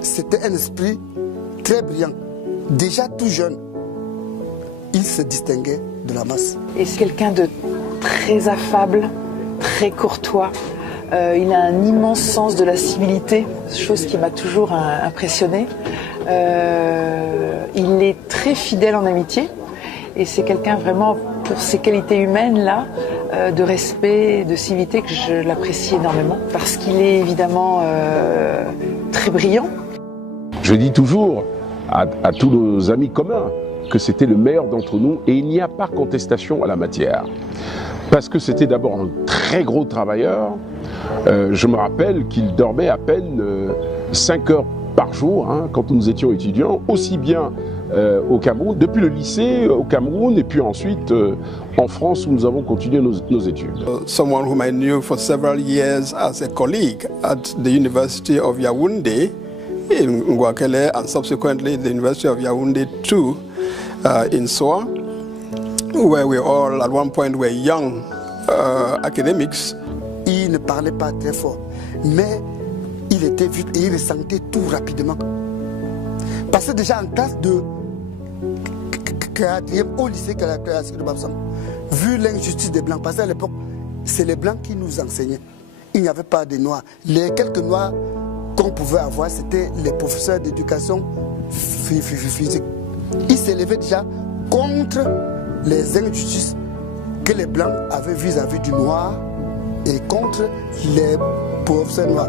C'était un esprit très brillant. Déjà tout jeune, il se distinguait de la masse. Et c'est quelqu'un de très affable, très courtois. Il a un immense sens de la civilité, chose qui m'a toujours impressionnée. Il est très fidèle en amitié et c'est quelqu'un vraiment, pour ses qualités humaines-là, de respect, de civilité, que je l'apprécie énormément parce qu'il est évidemment très brillant. Je dis toujours à tous nos amis communs que c'était le meilleur d'entre nous et il n'y a pas contestation à la matière. Parce que c'était d'abord un très gros travailleur. Je me rappelle qu'il dormait à peine 5 heures par jour quand nous étions étudiants, aussi bien au Cameroun, depuis le lycée au Cameroun et puis ensuite en France où nous avons continué nos études. Someone whom I knew for several years as a colleague at the University of Yaoundé in Ngouakele and subsequently the University of Yaoundé too in Soa, where we all at one point were young academics. Il ne parlait pas très fort, mais il était vite et il ressentait tout rapidement. Parce que déjà en classe de 4e au lycée de Bafoussam, vu l'injustice des Blancs, parce qu'à l'époque, c'est les Blancs qui nous enseignaient. Il n'y avait pas de Noirs. Les quelques Noirs qu'on pouvait avoir, c'était les professeurs d'éducation physique. Ils s'élevaient déjà contre les injustices que les Blancs avaient vis-à-vis du Noir et contre les professeurs noirs.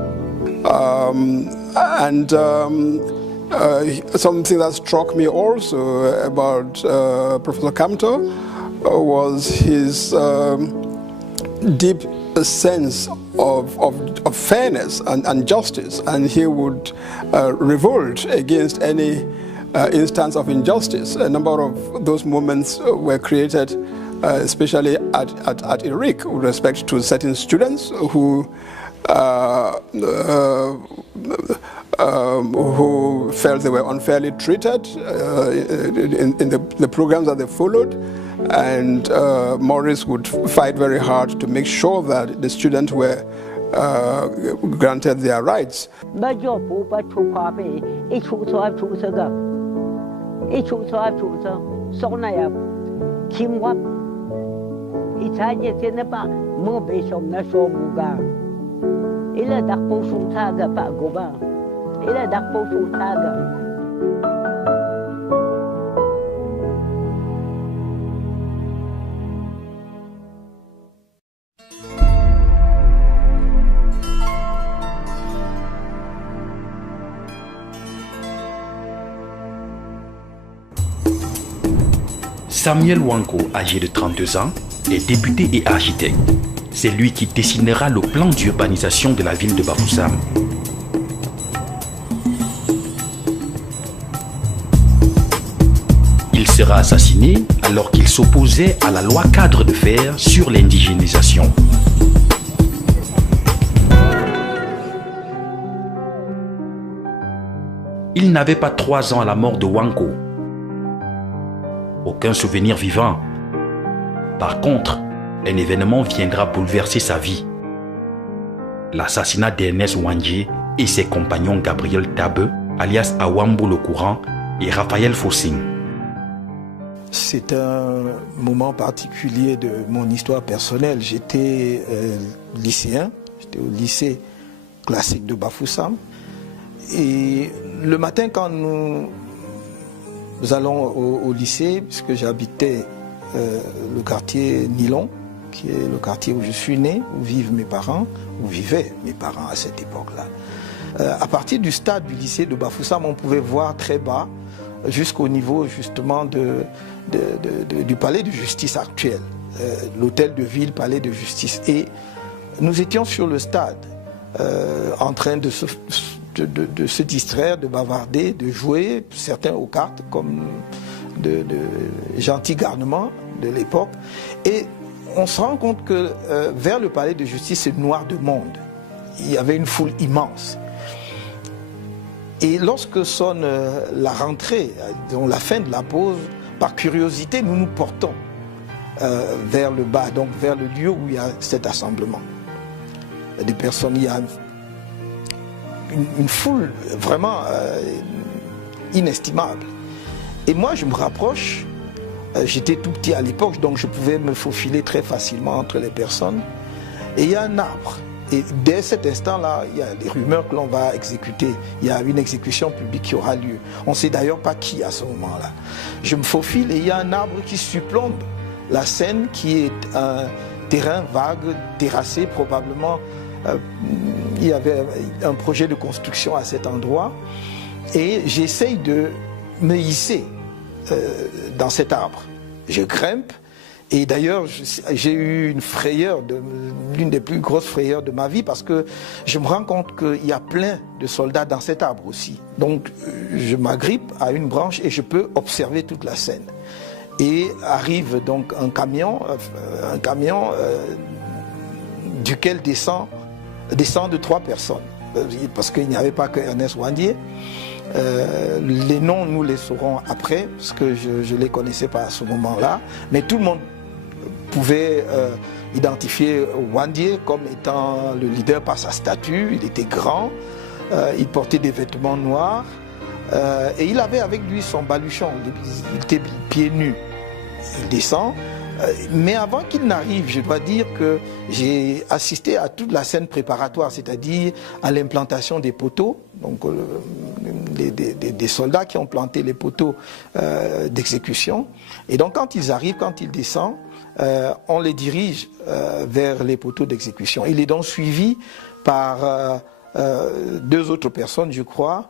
Something that struck me also about Professor Kamto was his deep sense of fairness and justice, and he would revolt against any instance of injustice. A number of those moments were created especially at IRIC with respect to certain students who felt they were unfairly treated in the programs that they followed, and Maurice would fight very hard to make sure that the students were granted their rights. Samuel Wanko, âgé de 32 ans, est député et architecte. C'est lui qui dessinera le plan d'urbanisation de la ville de Bafoussam. Il sera assassiné alors qu'il s'opposait à la loi cadre de fer sur l'indigénisation. Il n'avait pas 3 ans à la mort de Wanko. Aucun souvenir vivant. Par contre, un événement viendra bouleverser sa vie. L'assassinat d'Ernest Wandié et ses compagnons Gabriel Tabe, alias Awambo le Courant, et Raphaël Fossing. C'est un moment particulier de mon histoire personnelle. J'étais lycéen, j'étais au lycée classique de Bafoussam. Et le matin, quand nous allons au lycée, puisque j'habitais le quartier Nilon, qui est le quartier où je suis né, où vivent mes parents, où vivaient mes parents à cette époque-là. À partir du stade du lycée de Bafoussam, on pouvait voir très bas, jusqu'au niveau justement du palais de justice actuel, l'hôtel de ville, palais de justice. Et nous étions sur le stade, en train de se distraire, de bavarder, de jouer, certains aux cartes, comme de gentils garnements de l'époque. Et on se rend compte que vers le palais de justice, c'est noir de monde. Il y avait une foule immense. Et lorsque sonne la rentrée, donc la fin de la pause, par curiosité, nous nous portons vers le bas, donc vers le lieu où il y a cet assemblement. Des personnes, il y a une foule vraiment inestimable. Et moi, je me rapproche, j'étais tout petit à l'époque, donc je pouvais me faufiler très facilement entre les personnes. Et il y a un arbre. Et dès cet instant-là, il y a des rumeurs que l'on va exécuter. Il y a une exécution publique qui aura lieu. On ne sait d'ailleurs pas qui à ce moment-là. Je me faufile et il y a un arbre qui surplombe la scène, qui est un terrain vague, terrassé probablement. Il y avait un projet de construction à cet endroit. Et j'essaye de me hisser dans cet arbre. Je grimpe. Et d'ailleurs, j'ai eu une frayeur, l'une des plus grosses frayeurs de ma vie, parce que je me rends compte qu'il y a plein de soldats dans cet arbre aussi. Donc, je m'agrippe à une branche et je peux observer toute la scène. Et arrive donc un camion duquel descendent 3 personnes, parce qu'il n'y avait pas que Ernest Ouandié. Les noms, nous les saurons après, parce que je ne les connaissais pas à ce moment-là, mais tout le monde pouvait identifier Ouandié comme étant le leader par sa statue. Il était grand, il portait des vêtements noirs et il avait avec lui son baluchon, il était pieds nus. Il descend, mais avant qu'il n'arrive, je dois dire que j'ai assisté à toute la scène préparatoire, c'est-à-dire à l'implantation des poteaux, donc des soldats qui ont planté les poteaux d'exécution. Et donc quand ils arrivent, quand ils descendent, on les dirige vers les poteaux d'exécution. Il est donc suivi par 2 autres personnes, je crois,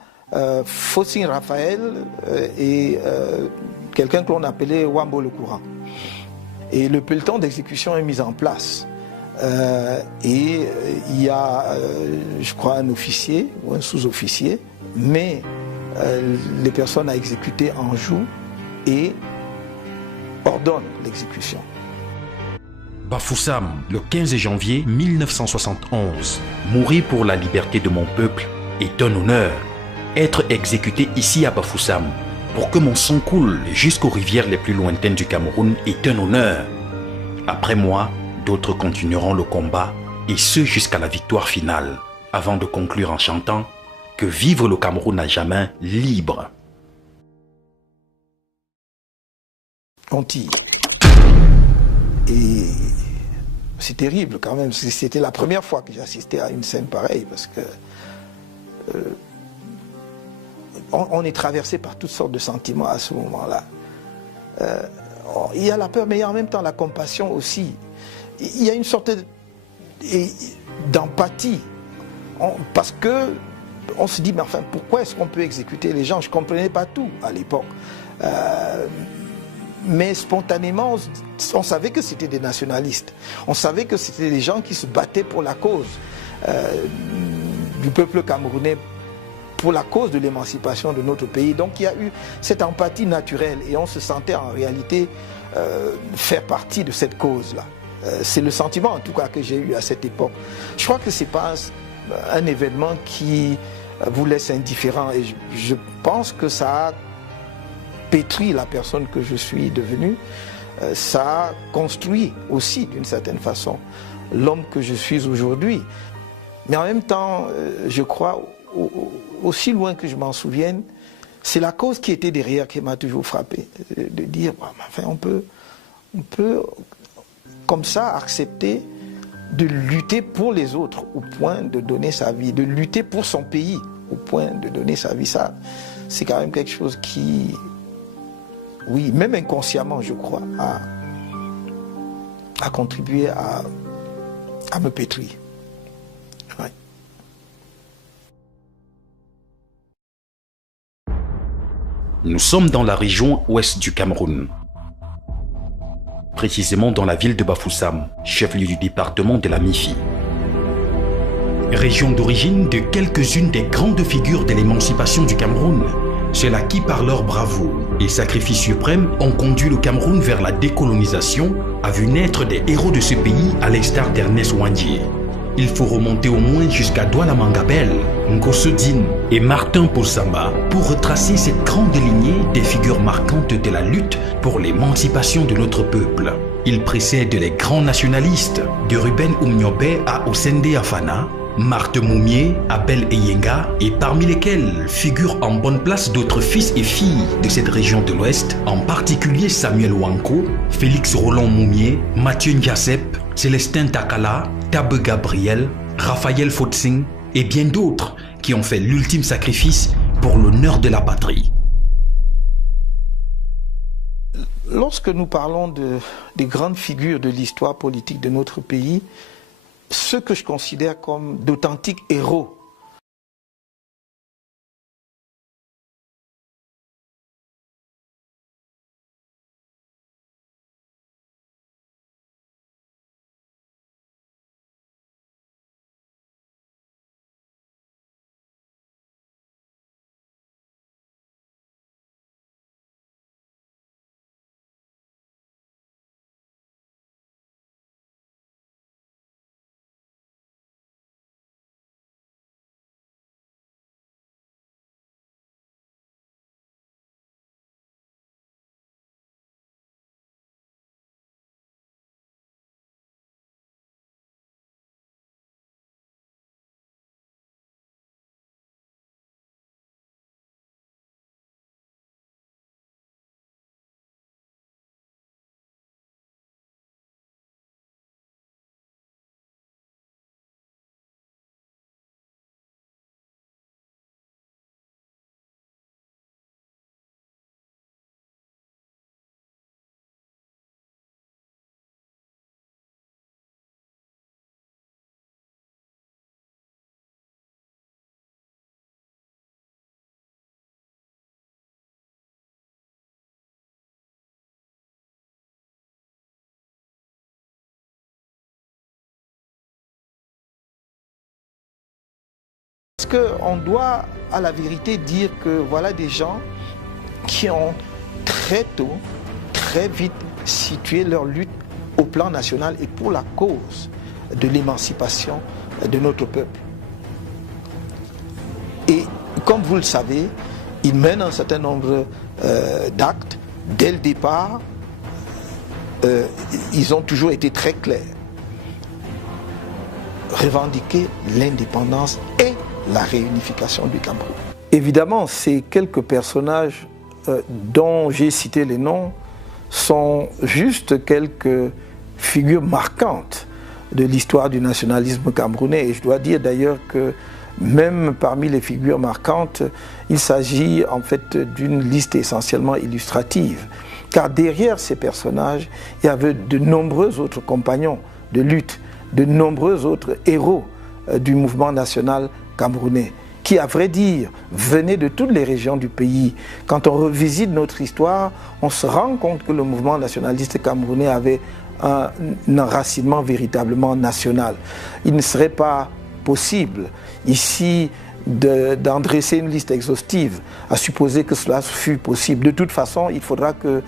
Fossin Raphaël et quelqu'un que l'on appelait Wambo le Courant. Et le peloton d'exécution est mis en place. Et il y a, je crois, un officier ou un sous-officier, mais les personnes à exécuter en jouent et ordonnent l'exécution. Bafoussam, le 15 janvier 1971. Mourir pour la liberté de mon peuple est un honneur. Être exécuté ici à Bafoussam, pour que mon sang coule jusqu'aux rivières les plus lointaines du Cameroun, est un honneur. Après moi, d'autres continueront le combat, et ce jusqu'à la victoire finale, avant de conclure en chantant que vive le Cameroun à jamais libre. On tire. Et c'est terrible quand même. C'était la première fois que j'assistais à une scène pareille, parce que on est traversé par toutes sortes de sentiments à ce moment-là. Il y a la peur, mais il y a en même temps la compassion aussi. Il y a une sorte d'empathie, parce que on se dit, mais enfin, pourquoi est-ce qu'on peut exécuter les gens? Je ne comprenais pas tout à l'époque. Mais spontanément, on savait que c'était des nationalistes. On savait que c'était des gens qui se battaient pour la cause du peuple camerounais, pour la cause de l'émancipation de notre pays. Donc il y a eu cette empathie naturelle et on se sentait en réalité faire partie de cette cause-là. C'est le sentiment en tout cas que j'ai eu à cette époque. Je crois que ce n'est pas un événement qui vous laisse indifférent, et je pense que ça a pétri la personne que je suis devenue. Ça a construit aussi d'une certaine façon l'homme que je suis aujourd'hui. Mais en même temps, je crois, aussi loin que je m'en souvienne, c'est la cause qui était derrière qui m'a toujours frappé. De dire, enfin, on peut comme ça accepter de lutter pour les autres au point de donner sa vie, de lutter pour son pays au point de donner sa vie. Ça, c'est quand même quelque chose qui, oui, même inconsciemment, je crois, a contribué à me pétrir. Ouais. Nous sommes dans la région ouest du Cameroun, précisément dans la ville de Bafoussam, chef-lieu du département de la Mifi. Région d'origine de quelques-unes des grandes figures de l'émancipation du Cameroun, ceux-là qui, par leur bravoure et sacrifice suprême, ont conduit le Cameroun vers la décolonisation, a vu naître des héros de ce pays à l'instar d'Ernest Ouandié. Il faut remonter au moins jusqu'à Douala Mangabel, Ngosso Dine et Martin Poussamba pour retracer cette grande lignée des figures marquantes de la lutte pour l'émancipation de notre peuple. Il précède les grands nationalistes, de Ruben Umniobe à Osende Afana, Marthe Moumié, Abel Eyenga, et parmi lesquels figurent en bonne place d'autres fils et filles de cette région de l'Ouest, en particulier Samuel Wanko, Félix Roland Moumié, Mathieu Ndiasep, Célestin Takala, Tabe Gabriel, Raphaël Fotsing et bien d'autres qui ont fait l'ultime sacrifice pour l'honneur de la patrie. Lorsque nous parlons des grandes figures de l'histoire politique de notre pays, ceux que je considère comme d'authentiques héros, parce qu'on doit à la vérité dire que voilà des gens qui ont très tôt, très vite situé leur lutte au plan national et pour la cause de l'émancipation de notre peuple. Et comme vous le savez, ils mènent un certain nombre d'actes. Dès le départ, ils ont toujours été très clairs. Revendiquer l'indépendance et la réunification du Cameroun. Évidemment, ces quelques personnages dont j'ai cité les noms sont juste quelques figures marquantes de l'histoire du nationalisme camerounais. Et je dois dire d'ailleurs que même parmi les figures marquantes, il s'agit en fait d'une liste essentiellement illustrative. Car derrière ces personnages, il y avait de nombreux autres compagnons de lutte, de nombreux autres héros du mouvement national camerounais, qui, à vrai dire, venaient de toutes les régions du pays. Quand on revisite notre histoire, on se rend compte que le mouvement nationaliste camerounais avait un enracinement véritablement national. Il ne serait pas possible ici d'en dresser une liste exhaustive, à supposer que cela fût possible. De toute façon, il faudra que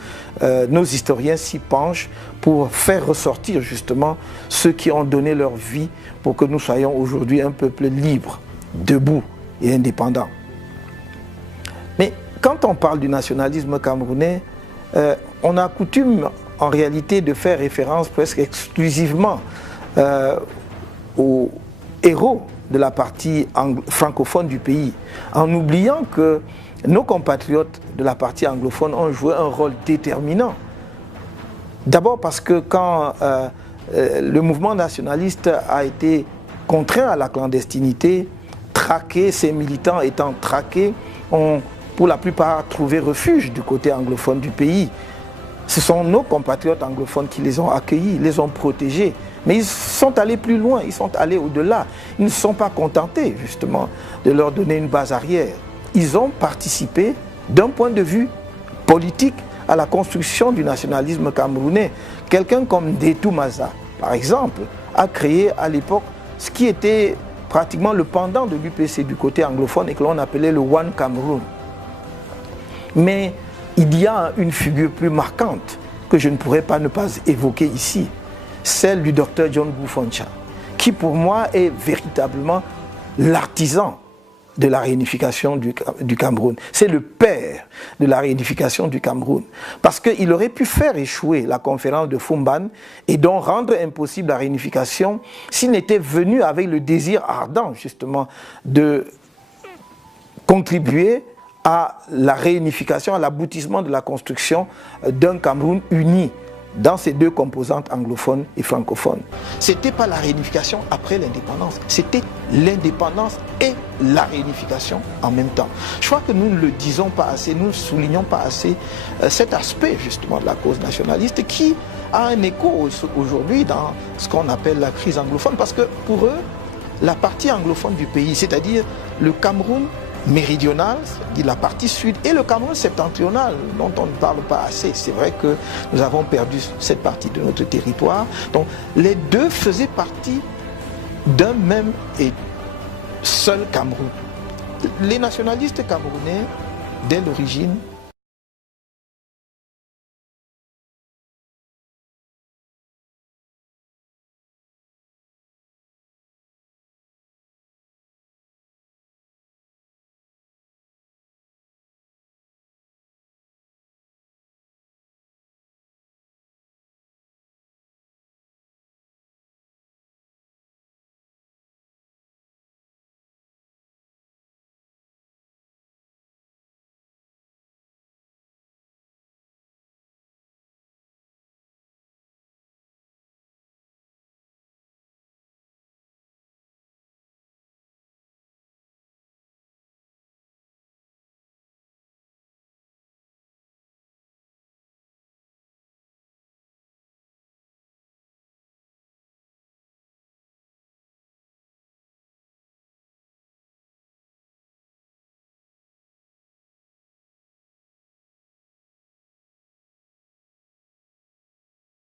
nos historiens s'y penchent pour faire ressortir justement ceux qui ont donné leur vie pour que nous soyons aujourd'hui un peuple libre, debout et indépendant. Mais quand on parle du nationalisme camerounais, on a coutume en réalité de faire référence presque exclusivement aux héros de la partie francophone du pays, en oubliant que nos compatriotes de la partie anglophone ont joué un rôle déterminant. D'abord parce que quand le mouvement nationaliste a été contraint à la clandestinité, traqué, ces militants étant traqués, ont pour la plupart trouvé refuge du côté anglophone du pays. Ce sont nos compatriotes anglophones qui les ont accueillis, les ont protégés. Mais ils sont allés plus loin, ils sont allés au-delà. Ils ne se sont pas contentés justement de leur donner une base arrière. Ils ont participé d'un point de vue politique à la construction du nationalisme camerounais. Quelqu'un comme Ndetou Maza, par exemple, a créé à l'époque ce qui était pratiquement le pendant de l'UPC du côté anglophone et que l'on appelait le One Cameroon. Mais il y a une figure plus marquante que je ne pourrais pas ne pas évoquer ici, celle du docteur John Gufoncha, qui pour moi est véritablement l'artisan de la réunification du Cameroun. C'est le père de la réunification du Cameroun. Parce qu'il aurait pu faire échouer la conférence de Fumban et donc rendre impossible la réunification s'il n'était venu avec le désir ardent, justement, de contribuer à la réunification, à l'aboutissement de la construction d'un Cameroun uni dans ces deux composantes anglophones et francophones. Ce n'était pas la réunification après l'indépendance, c'était l'indépendance et la réunification en même temps. Je crois que nous ne le disons pas assez, nous ne soulignons pas assez cet aspect justement de la cause nationaliste qui a un écho aujourd'hui dans ce qu'on appelle la crise anglophone, parce que pour eux, la partie anglophone du pays, c'est-à-dire le Cameroun méridional, c'est-à-dire la partie sud, et le Cameroun septentrional, dont on ne parle pas assez. C'est vrai que nous avons perdu cette partie de notre territoire. Donc les deux faisaient partie d'un même et seul Cameroun. Les nationalistes camerounais, dès l'origine,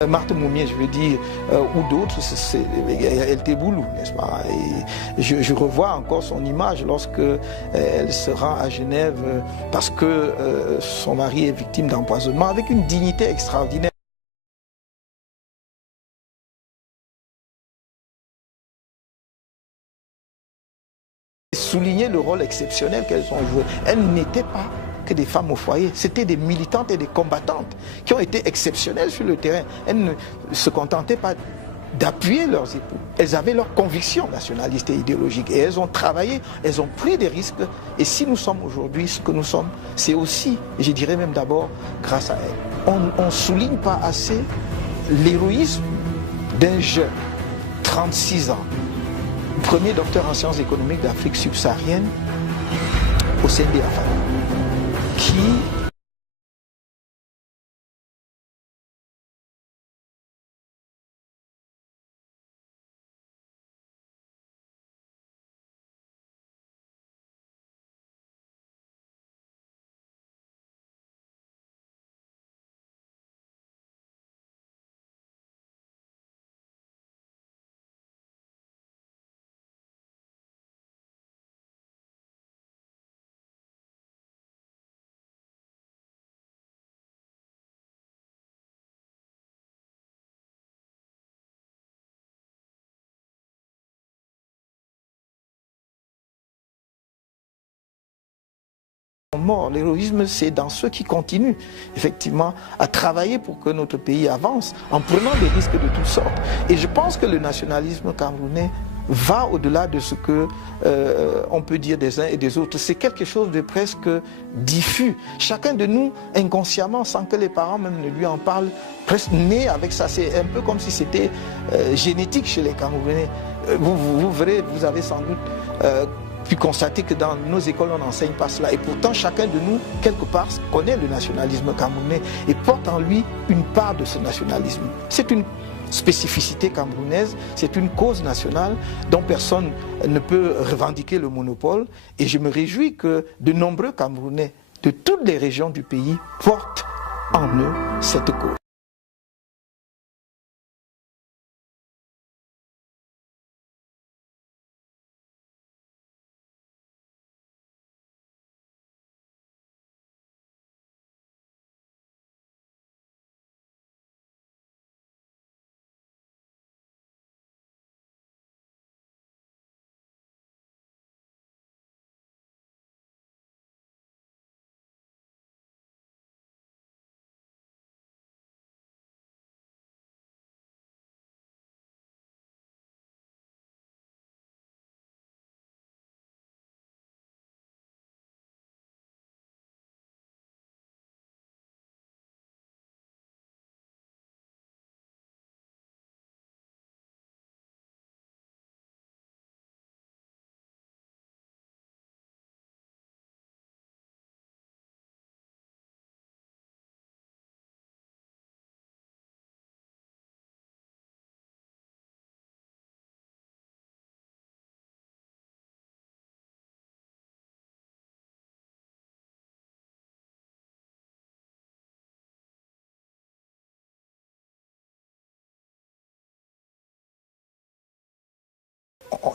Marthe Moumier, je veux dire, ou d'autres, c'est El Teboulou, n'est-ce pas? Et je revois encore son image lorsque elle se rend à Genève parce que son mari est victime d'empoisonnement, avec une dignité extraordinaire. Souligner le rôle exceptionnel qu'elles ont joué. Elles n'étaient pas que des femmes au foyer, c'était des militantes et des combattantes qui ont été exceptionnelles sur le terrain. Elles ne se contentaient pas d'appuyer leurs époux. Elles avaient leurs convictions nationalistes et idéologiques et elles ont travaillé, elles ont pris des risques. Et si nous sommes aujourd'hui ce que nous sommes, c'est aussi, et je dirais même d'abord, grâce à elles. On ne souligne pas assez l'héroïsme d'un jeune, 36 ans, premier docteur en sciences économiques d'Afrique subsaharienne au sein des AFA, qui mort. L'héroïsme, c'est dans ceux qui continuent effectivement à travailler pour que notre pays avance en prenant des risques de toutes sortes. Et je pense que le nationalisme camerounais va au-delà de ce que on peut dire des uns et des autres. C'est quelque chose de presque diffus. Chacun de nous, inconsciemment, sans que les parents même ne lui en parlent, presque né avec ça. C'est un peu comme si c'était génétique chez les Camerounais. Vous verrez, vous avez sans doute pu constater que dans nos écoles, on n'enseigne pas cela. Et pourtant, chacun de nous, quelque part, connaît le nationalisme camerounais et porte en lui une part de ce nationalisme. C'est une spécificité camerounaise, c'est une cause nationale dont personne ne peut revendiquer le monopole. Et je me réjouis que de nombreux Camerounais de toutes les régions du pays portent en eux cette cause.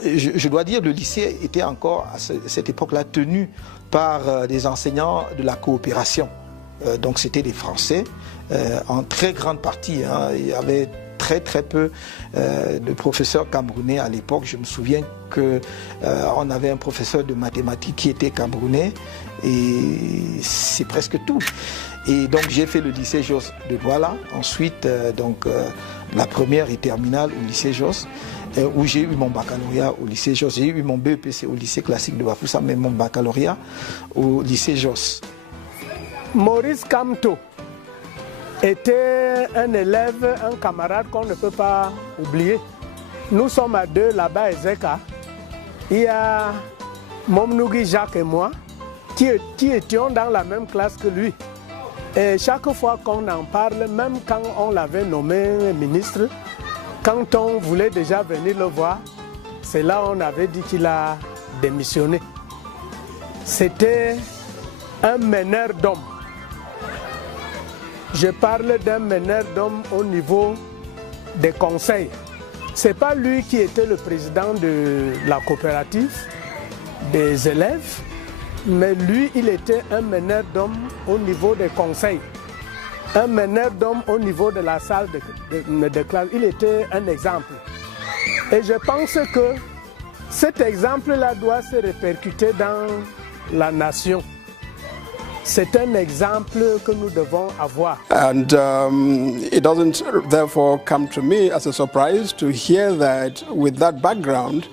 je dois dire, le lycée était encore à cette époque-là tenu par des enseignants de la coopération. Donc c'était des Français, en très grande partie. Hein. Il y avait très peu de professeurs camerounais à l'époque. Je me souviens qu'on avait un professeur de mathématiques qui était camerounais et c'est presque tout. Et donc j'ai fait le lycée Jos de Douala, ensuite la première et terminale au lycée Jos, où j'ai eu mon baccalauréat au lycée Jos. J'ai eu mon BEPC au lycée classique de Bafoussam, mais mon baccalauréat au lycée Jos. Maurice Kamto était un élève, un camarade qu'on ne peut pas oublier. Nous sommes à deux là-bas à Ezeka. Il y a Momnougi Jacques et moi qui étions dans la même classe que lui. Et chaque fois qu'on en parle, même quand on l'avait nommé ministre, quand on voulait déjà venir le voir, c'est là on avait dit qu'il a démissionné. C'était un meneur d'hommes. Je parle d'un meneur d'hommes au niveau des conseils. Ce n'est pas lui qui était le président de la coopérative des élèves, mais lui, il était un meneur d'hommes au niveau des conseils. Un meneur d'hommes au niveau de la salle de classe. Il était un exemple. Et je pense que cet exemple-là doit se répercuter dans la nation. C'est un exemple que nous devons avoir. And it doesn't therefore come to me as a surprise to hear that with that background,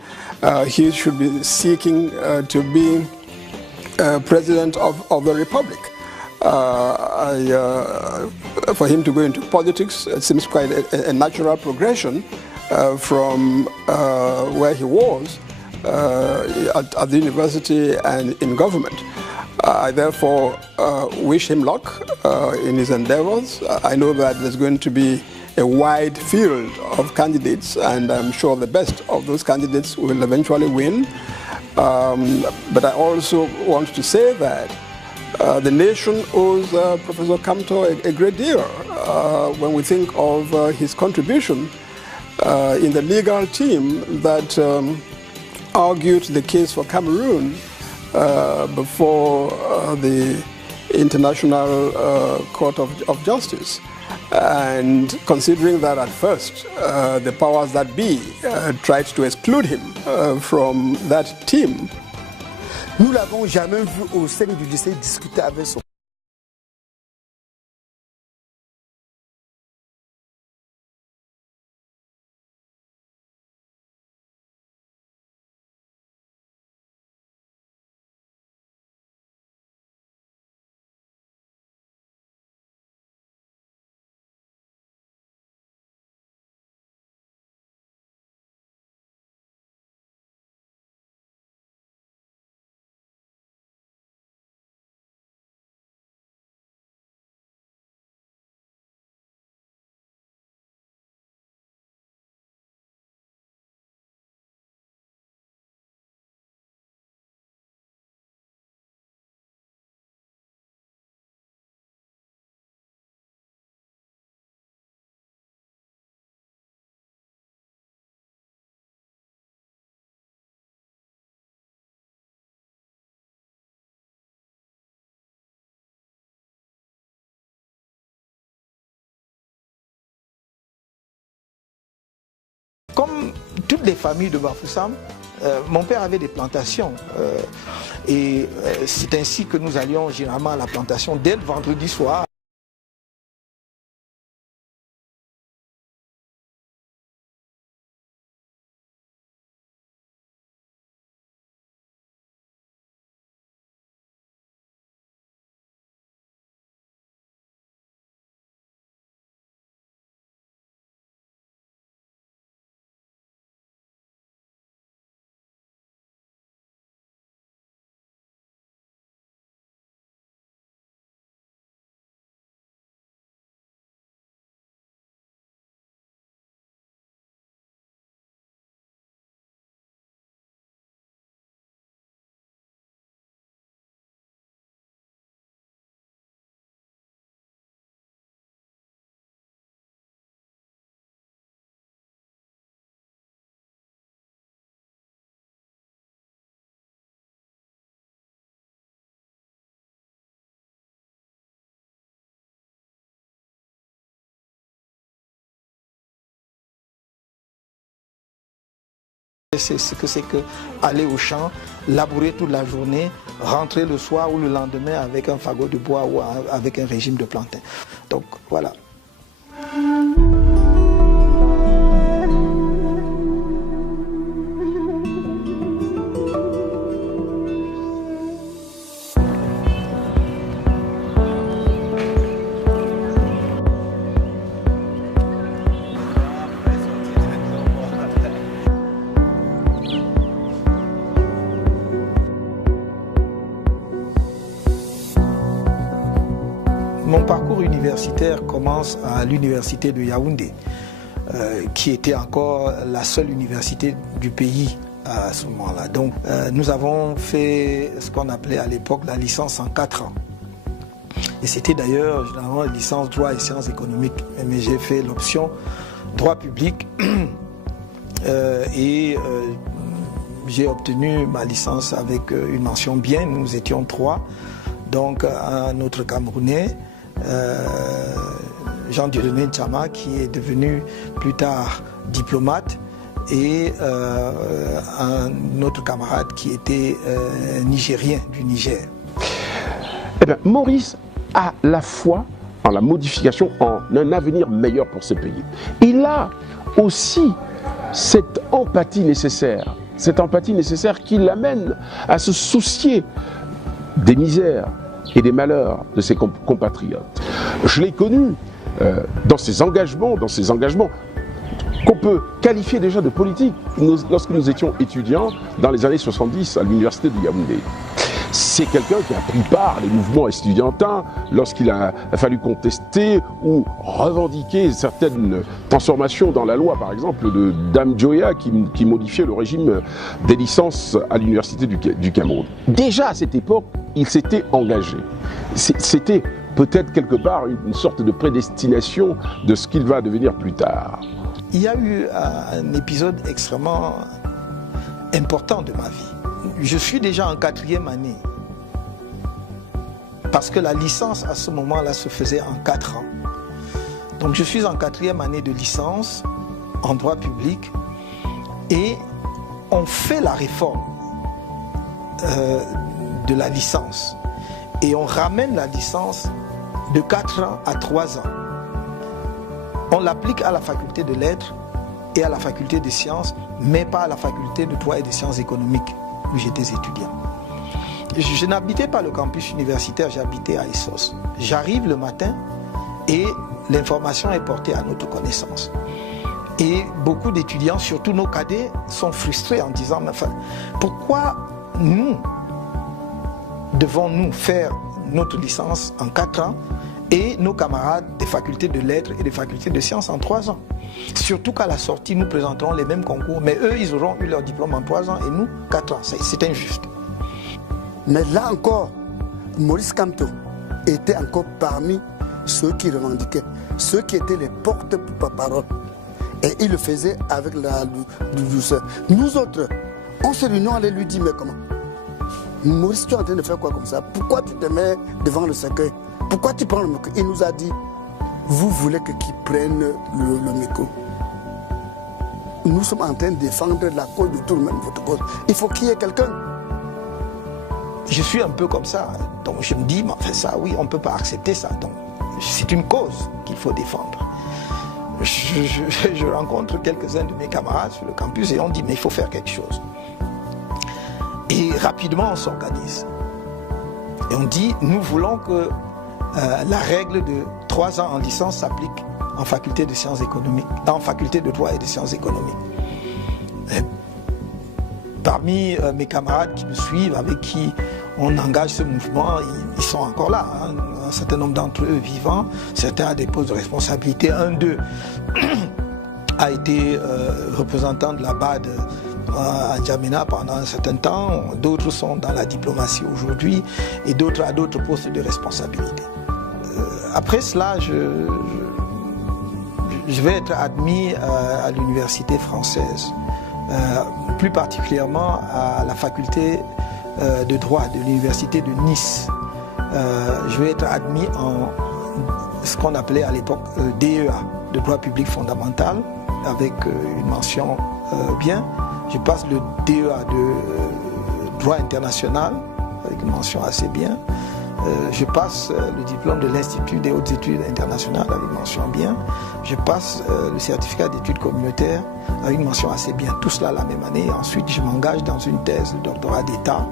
he should be seeking to be President of the Republic. For him to go into politics, it seems quite a natural progression from where he was at the university and in government. I therefore wish him luck in his endeavors. I know that there's going to be a wide field of candidates, and I'm sure the best of those candidates will eventually win. But I also want to say that the nation owes Professor Kamto a great deal when we think of his contribution in the legal team that argued the case for Cameroon before the International Court of Justice. And considering that at first the powers that be tried to exclude him from that team. Nous ne l'avons jamais vu au sein du lycée discuter avec son Comme toutes les familles de Bafoussam, mon père avait des plantations et c'est ainsi que nous allions généralement à la plantation dès le vendredi soir. sais ce que c'est que aller au champ, labourer toute la journée, rentrer le soir ou le lendemain avec un fagot de bois ou avec un régime de plantain. Donc voilà. Mon parcours universitaire commence à l'université de Yaoundé, qui était encore la seule université du pays à ce moment-là. Donc nous avons fait ce qu'on appelait à l'époque la licence en 4 ans. Et c'était d'ailleurs généralement licence droit et sciences économiques. Mais j'ai fait l'option droit public et j'ai obtenu ma licence avec une mention bien. Nous étions 3. Donc un autre Camerounais, Jean-Dieudonné Tchama, qui est devenu plus tard diplomate, et un autre camarade qui était nigérien du Niger. Eh bien, Maurice a la foi en la modification, en un avenir meilleur pour ce pays. Il a aussi cette empathie nécessaire qui l'amène à se soucier des misères et des malheurs de ses compatriotes. Je l'ai connu dans ses engagements qu'on peut qualifier déjà de politique lorsque nous étions étudiants dans les années 70 à l'université de Yaoundé. C'est quelqu'un qui a pris part aux mouvements estudiantins lorsqu'il a fallu contester ou revendiquer certaines transformations dans la loi, par exemple, de Dame Joya qui modifiait le régime des licences à l'université du Cameroun. Déjà à cette époque, il s'était engagé. C'était peut-être quelque part une sorte de prédestination de ce qu'il va devenir plus tard. Il y a eu un épisode extrêmement important de ma vie. Je suis déjà en 4e année, parce que la licence à ce moment-là se faisait en 4 ans. Donc je suis en 4e année de licence en droit public et on fait la réforme de la licence et on ramène la licence de 4 ans à 3 ans. On l'applique à la faculté de lettres et à la faculté des sciences, mais pas à la faculté de droit et des sciences économiques où j'étais étudiant. Je n'habitais pas le campus universitaire, j'habitais à Essos. J'arrive le matin et l'information est portée à notre connaissance. Et beaucoup d'étudiants, surtout nos cadets, sont frustrés en disant « Enfin, pourquoi nous devons-nous faire notre licence en 4 ans et nos camarades des facultés de lettres et des facultés de sciences en 3 ans. Surtout qu'à la sortie, nous présenterons les mêmes concours, mais eux, ils auront eu leur diplôme en 3 ans et nous, 4 ans. C'est injuste. Mais là encore, Maurice Kamto était encore parmi ceux qui revendiquaient, ceux qui étaient les porte-parole. Et il le faisait avec la douceur. Nous autres, on se réunit, on allait lui dire, mais comment? Maurice, tu es en train de faire quoi comme ça? Pourquoi tu te mets devant le cercueil? Pourquoi tu prends le micro? Il nous a dit, vous voulez que qui prenne le micro? Nous sommes en train de défendre la cause de tout le monde, votre cause. Il faut qu'il y ait quelqu'un. Je suis un peu comme ça, donc je me dis, mais enfin ça, oui, on ne peut pas accepter ça. Donc c'est une cause qu'il faut défendre. Je rencontre quelques-uns de mes camarades sur le campus et on dit, mais il faut faire quelque chose. Et rapidement, on s'organise. Et on dit, nous voulons que la règle de 3 ans en licence s'applique en faculté de sciences économiques, en faculté de droit et de sciences économiques. Et parmi mes camarades qui me suivent, avec qui on engage ce mouvement, ils sont encore là. Hein. Un certain nombre d'entre eux vivants, certains à des postes de responsabilité. Un d'eux a été représentant de la BAD à N'Djamena pendant un certain temps. D'autres sont dans la diplomatie aujourd'hui et d'autres à d'autres postes de responsabilité. Après cela, je vais être admis à l'université française, plus particulièrement à la faculté de droit de l'université de Nice. Je vais être admis en ce qu'on appelait à l'époque DEA, de droit public fondamental, avec une mention bien. Je passe le DEA de droit international, avec une mention assez bien. Je passe le diplôme de l'Institut des hautes études internationales avec mention bien. Je passe le certificat d'études communautaires avec une mention assez bien. Tout cela la même année. Ensuite, je m'engage dans une thèse de doctorat d'État.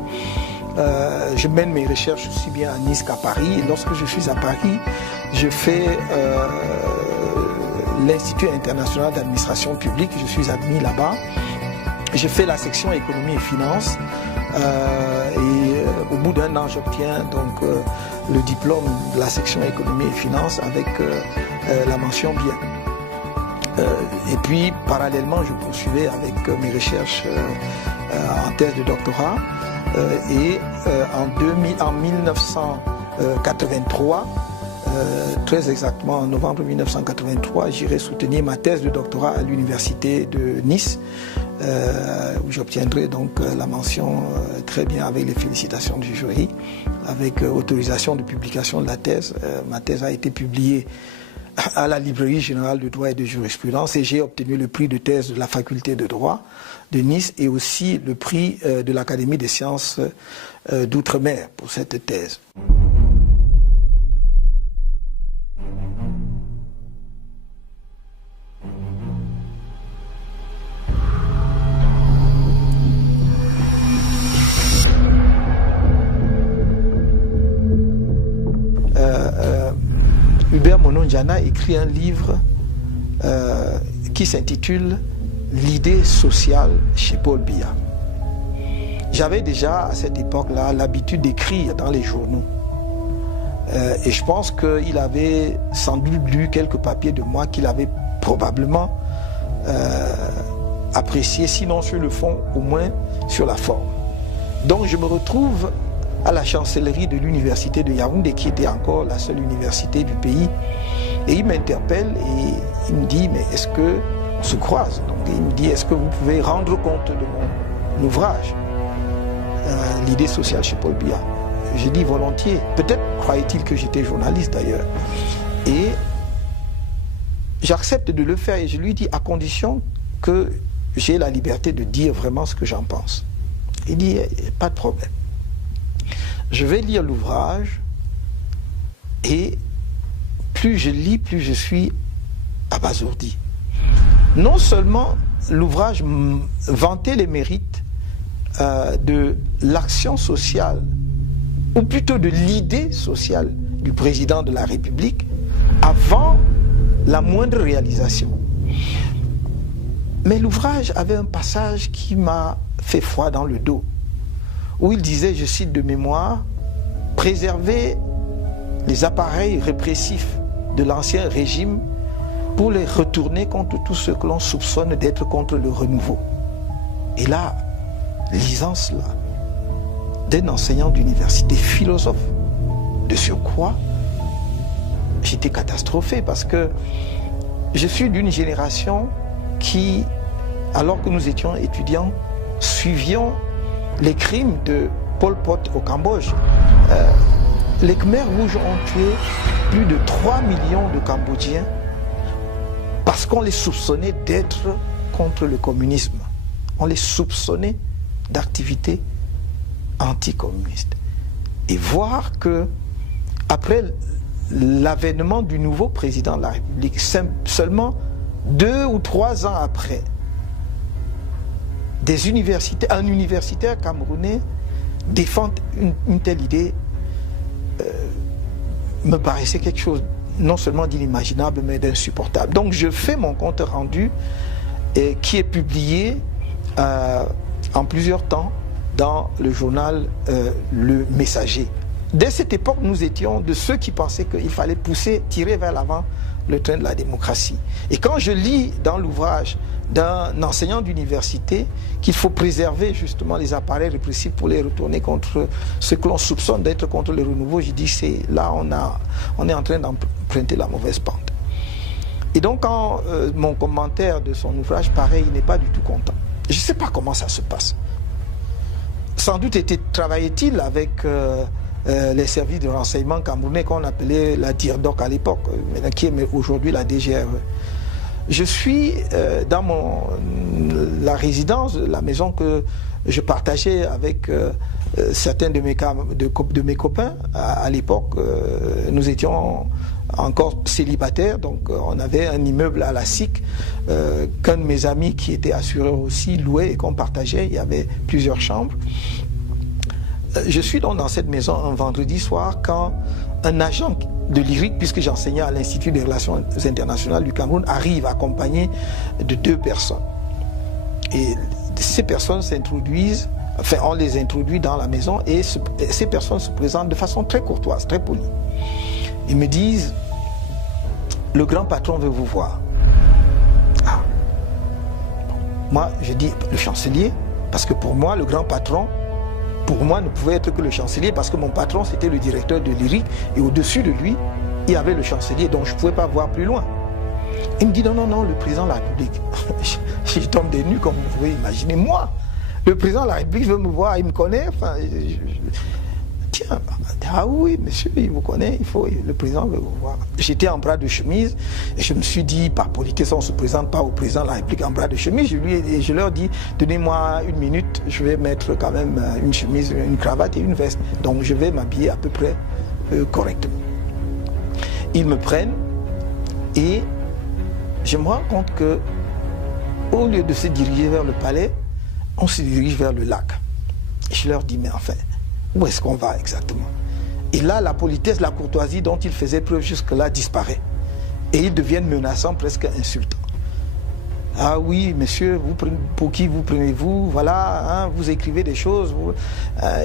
Je mène mes recherches aussi bien à Nice qu'à Paris. Et lorsque je suis à Paris, je fais l'Institut international d'administration publique. Je suis admis là-bas. Je fais la section économie et finances. Au bout d'un an, j'obtiens donc le diplôme de la section économie et finances avec la mention bien. Et puis, parallèlement, je poursuivais avec mes recherches en thèse de doctorat. En 1983, très exactement en novembre 1983, j'irai soutenir ma thèse de doctorat à l'université de Nice, où j'obtiendrai donc la mention très bien avec les félicitations du jury, avec autorisation de publication de la thèse. Ma thèse a été publiée à la Librairie générale de droit et de jurisprudence et j'ai obtenu le prix de thèse de la faculté de droit de Nice et aussi le prix de l'Académie des sciences d'outre-mer pour cette thèse. Hubert Monondiana écrit un livre qui s'intitule « L'idée sociale chez Paul Biya ». J'avais déjà à cette époque-là l'habitude d'écrire dans les journaux. Et je pense qu'il avait sans doute lu quelques papiers de moi qu'il avait probablement apprécié, sinon sur le fond, au moins sur la forme. Donc je me retrouve à la chancellerie de l'université de Yaoundé, qui était encore la seule université du pays. Et il m'interpelle et il me dit, mais est-ce que, on se croise, donc il me dit, est-ce que vous pouvez rendre compte de mon ouvrage, l'idée sociale chez Paul Biya? J'ai dit volontiers. Peut-être croyait-il que j'étais journaliste d'ailleurs. Et j'accepte de le faire et je lui dis, à condition que j'ai la liberté de dire vraiment ce que j'en pense. Il dit, pas de problème. Je vais lire l'ouvrage et plus je lis, plus je suis abasourdi. Non seulement l'ouvrage vantait les mérites de l'action sociale, ou plutôt de l'idée sociale du président de la République avant la moindre réalisation. Mais l'ouvrage avait un passage qui m'a fait froid dans le dos, où il disait, je cite de mémoire, « Préserver les appareils répressifs de l'ancien régime pour les retourner contre tout ce que l'on soupçonne d'être contre le renouveau. » Et là, lisant cela, d'un enseignant d'université, philosophe de surcroît, j'étais catastrophé parce que je suis d'une génération qui, alors que nous étions étudiants, suivions les crimes de Pol Pot au Cambodge. Les Khmers rouges ont tué plus de 3 millions de Cambodgiens parce qu'on les soupçonnait d'être contre le communisme. On les soupçonnait d'activités anticommunistes. Et voir que, après l'avènement du nouveau président de la République, seulement 2 ou 3 ans après, un universitaire camerounais défend une telle idée me paraissait quelque chose non seulement d'inimaginable mais d'insupportable. Donc je fais mon compte rendu qui est publié en plusieurs temps dans le journal Le Messager. Dès cette époque, nous étions de ceux qui pensaient qu'il fallait tirer vers l'avant le train de la démocratie. Et quand je lis dans l'ouvrage d'un enseignant d'université qu'il faut préserver justement les appareils répressifs pour les retourner contre ce que l'on soupçonne d'être contre le renouveau, je dis c'est là on est en train d'emprunter la mauvaise pente. Et donc quand mon commentaire de son ouvrage pareil, il n'est pas du tout content. Je ne sais pas comment ça se passe. Sans doute travaillait-il avec les services de renseignement camerounais qu'on appelait la DIRDOC à l'époque, qui est aujourd'hui la DGRE. je suis dans la résidence, la maison que je partageais avec certains de mes copains. À l'époque, nous étions encore célibataires, donc on avait un immeuble à la SIC qu'un de mes amis qui était assureur aussi louait et qu'on partageait. Il y avait plusieurs chambres. Je suis donc dans cette maison un vendredi soir quand un agent de l'IRIC, puisque j'enseignais à l'Institut des Relations Internationales du Cameroun, arrive accompagné de 2 personnes. Et ces personnes s'introduisent, enfin on les introduit dans la maison et ces personnes se présentent de façon très courtoise, très polie. Ils me disent, le grand patron veut vous voir. Ah. Moi, je dis, le chancelier, parce que pour moi, le grand patron, pour moi, ne pouvait être que le chancelier, parce que mon patron, c'était le directeur de l'IRIC, et au-dessus de lui, il y avait le chancelier, donc je ne pouvais pas voir plus loin. Il me dit, non, non, non, le président de la République. Je tombe des nues, comme vous pouvez imaginer. Moi, le président de la République veut me voir, il me connaît. Enfin, tiens, ah oui, monsieur, il vous connaît, le président veut vous voir. J'étais en bras de chemise, et je me suis dit, par politesse, on ne se présente pas au président de la République en bras de chemise. Je leur dis, donnez-moi 1 minute, je vais mettre quand même une chemise, une cravate et une veste. Donc je vais m'habiller à peu près correctement. Ils me prennent, et je me rends compte que, au lieu de se diriger vers le palais, on se dirige vers le lac. Et je leur dis, mais enfin, où est-ce qu'on va exactement? Et là, la politesse, la courtoisie dont ils faisaient preuve jusque-là disparaît. Et ils deviennent menaçants, presque insultants. Ah oui, monsieur, pour qui vous prenez-vous? Voilà, hein, vous écrivez des choses,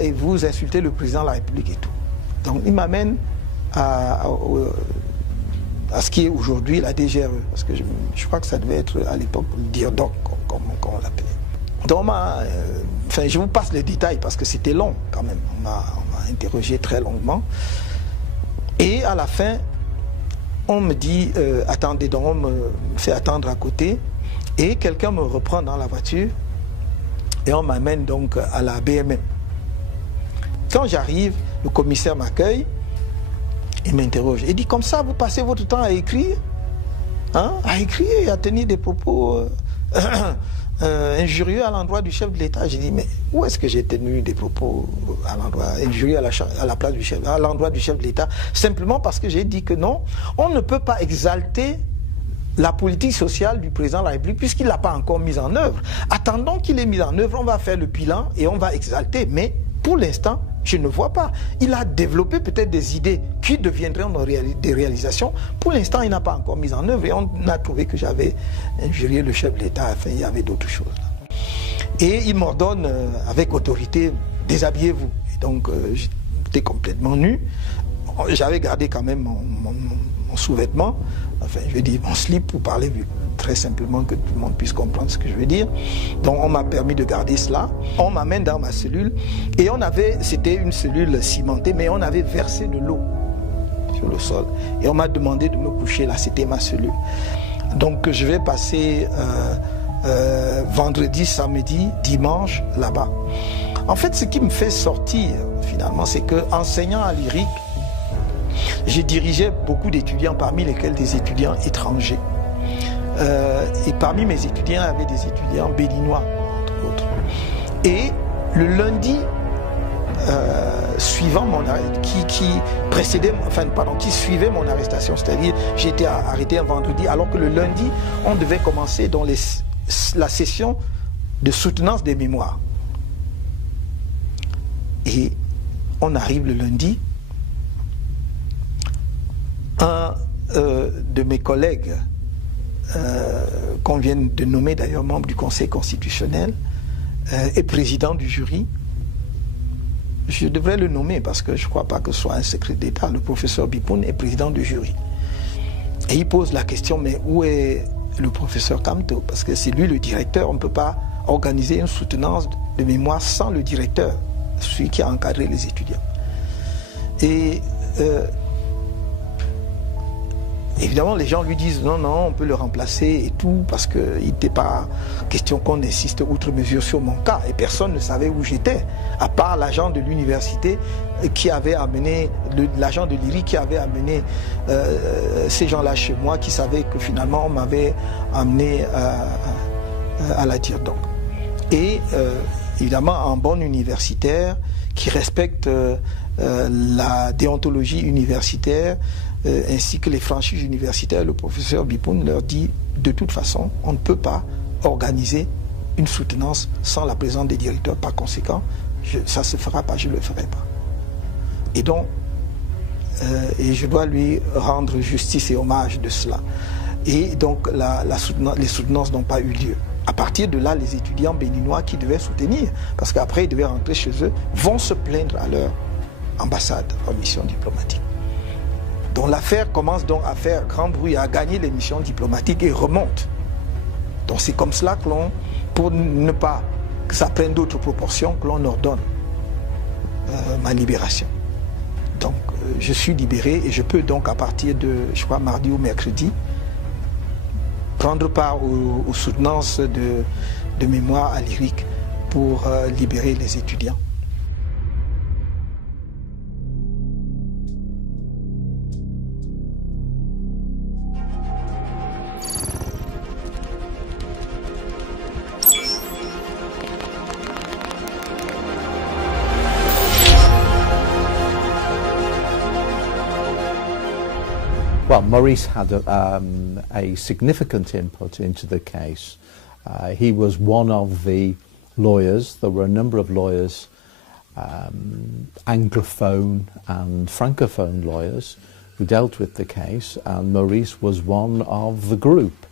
et vous insultez le président de la République et tout. Donc, ils m'amènent à ce qui est aujourd'hui la DGRE. Parce que je crois que ça devait être à l'époque le DIRDOC, comme on l'appelait. Donc, enfin, je vous passe les détails parce que c'était long quand même. On m'a interrogé très longuement. Et à la fin, on me dit, attendez, donc on me fait attendre à côté. Et quelqu'un me reprend dans la voiture et on m'amène donc à la BMM. Quand j'arrive, le commissaire m'accueille, il m'interroge. Il dit, comme ça, vous passez votre temps à écrire, hein, à écrire et à tenir des propos injurieux à l'endroit du chef de l'État. J'ai dit, mais où est-ce que j'ai tenu des propos à l'endroit injurieux à la place du chef, à l'endroit du chef de l'État? Simplement parce que j'ai dit que non, on ne peut pas exalter la politique sociale du président de la République puisqu'il ne l'a pas encore mise en œuvre. Attendons qu'il ait mis en œuvre, on va faire le bilan et on va exalter. Mais pour l'instant, je ne vois pas. Il a développé peut-être des idées qui deviendraient des réalisations. Pour l'instant, il n'a pas encore mis en œuvre et on a trouvé que j'avais injurié le chef de l'État. Enfin, il y avait d'autres choses. Et il m'ordonne avec autorité, déshabillez-vous. Et donc, j'étais complètement nu. J'avais gardé quand même mon sous-vêtement, enfin, je veux dire mon slip pour parler très simplement que tout le monde puisse comprendre ce que je veux dire. Donc on m'a permis de garder cela. On m'amène dans ma cellule et c'était une cellule cimentée, mais on avait versé de l'eau sur le sol. Et on m'a demandé de me coucher là, c'était ma cellule. Donc je vais passer vendredi, samedi, dimanche là-bas. En fait, ce qui me fait sortir finalement, c'est que enseignant à l'IRIC, j'ai dirigé beaucoup d'étudiants, parmi lesquels des étudiants étrangers. Et parmi mes étudiants, il y avait des étudiants béninois, entre autres. Et le lundi suivant qui suivait mon arrestation, c'est-à-dire j'ai été arrêté un vendredi, alors que le lundi, on devait commencer dans la session de soutenance des mémoires. Et on arrive le lundi. Un de mes collègues, qu'on vient de nommer d'ailleurs membre du Conseil constitutionnel, est président du jury. Je devrais le nommer parce que je ne crois pas que ce soit un secret d'État. Le professeur Bipoun est président du jury. Et il pose la question, mais où est le professeur Kamto? Parce que c'est lui le directeur, on ne peut pas organiser une soutenance de mémoire sans le directeur, celui qui a encadré les étudiants. Et évidemment, les gens lui disent non, non, on peut le remplacer et tout, parce qu'il n'était pas question qu'on insiste outre mesure sur mon cas. Et personne ne savait où j'étais, à part l'agent de l'université qui avait amené, l'agent de l'IRI qui avait amené ces gens-là chez moi, qui savaient que finalement on m'avait amené à la Dirdong. Et évidemment, un bon universitaire qui respecte la déontologie universitaire ainsi que les franchises universitaires, le professeur Bipoun leur dit de toute façon, on ne peut pas organiser une soutenance sans la présence des directeurs. Par conséquent, ça ne se fera pas, je ne le ferai pas. Et donc, et je dois lui rendre justice et hommage de cela. Et donc, les soutenances n'ont pas eu lieu. À partir de là, les étudiants béninois qui devaient soutenir, parce qu'après ils devaient rentrer chez eux, vont se plaindre à leur ambassade en mission diplomatique. Donc l'affaire commence donc à faire grand bruit, à gagner les missions diplomatiques et remonte. Donc c'est comme cela que l'on, pour ne pas que ça prenne d'autres proportions, que l'on ordonne ma libération. Donc je suis libéré et je peux donc à partir de, je crois, mardi ou mercredi, prendre part aux soutenances de mémoire à l'IRIC pour libérer les étudiants. Well, Maurice had a significant input into the case. He was one of the lawyers. There were a number of lawyers, Anglophone and Francophone lawyers, who dealt with the case, and Maurice was one of the group.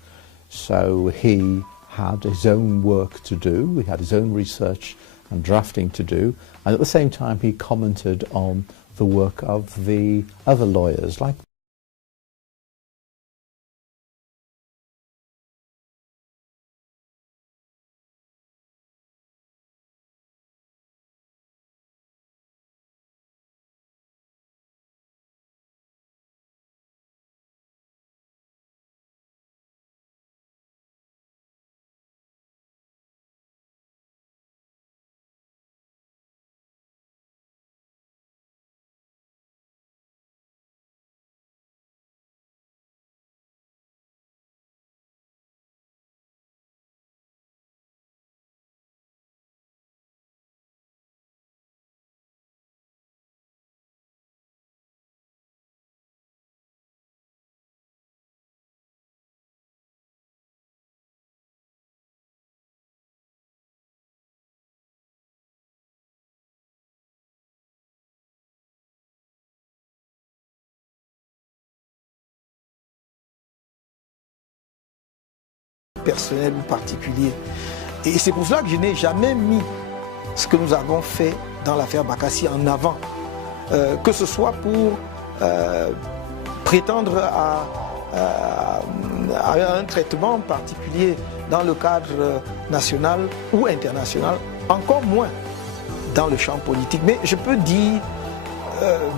So he had his own work to do, he had his own research and drafting to do, and at the same time he commented on the work of the other lawyers, like personnel ou particulier. Et c'est pour cela que je n'ai jamais mis ce que nous avons fait dans l'affaire Bakassi en avant. Que ce soit pour prétendre à un traitement particulier dans le cadre national ou international, encore moins dans le champ politique. Mais je peux dire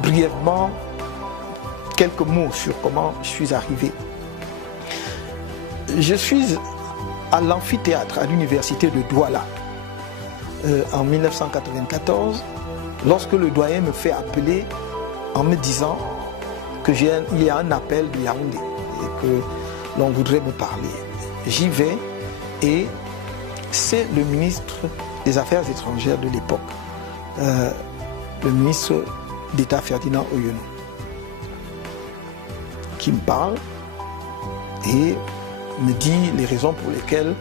brièvement quelques mots sur comment je suis arrivé. Je suis à l'amphithéâtre à l'université de Douala en 1994, lorsque le doyen me fait appeler en me disant qu'il y a un appel de Yaoundé et que l'on voudrait me parler. J'y vais et c'est le ministre des Affaires étrangères de l'époque, le ministre d'État Ferdinand Oyono, qui me parle et me dit les raisons pour lesquelles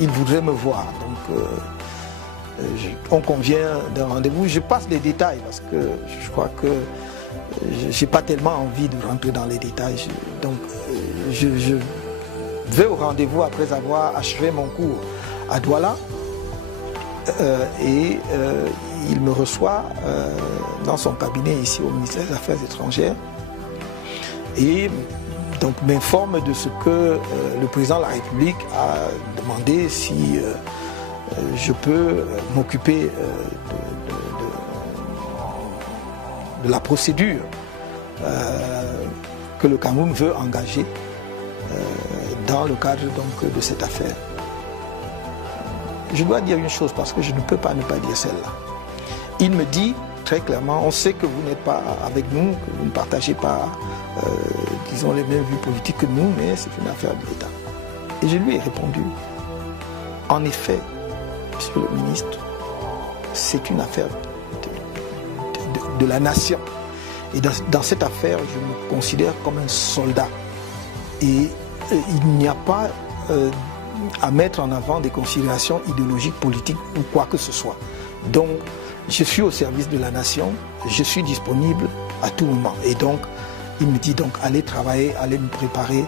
il voudrait me voir. Donc on convient d'un rendez-vous. Je passe les détails parce que je crois que je n'ai pas tellement envie de rentrer dans les détails. Donc je vais au rendez-vous après avoir achevé mon cours à Douala et il me reçoit dans son cabinet ici au ministère des Affaires étrangères et donc m'informe de ce que le président de la République a demandé si je peux m'occuper de la procédure que le Cameroun veut engager dans le cadre donc, de cette affaire. Je dois dire une chose parce que je ne peux pas ne pas dire celle-là. Il me dit très clairement, on sait que vous n'êtes pas avec nous, que vous ne partagez pas, disons, les mêmes vues politiques que nous, mais c'est une affaire de l'État. Et je lui ai répondu, en effet, monsieur le ministre, c'est une affaire de la nation. Et dans cette affaire, je me considère comme un soldat. Et il n'y a pas à mettre en avant des considérations idéologiques, politiques ou quoi que ce soit. Donc, je suis au service de la nation, je suis disponible à tout moment. Et donc, il me dit donc, allez travailler, allez me préparer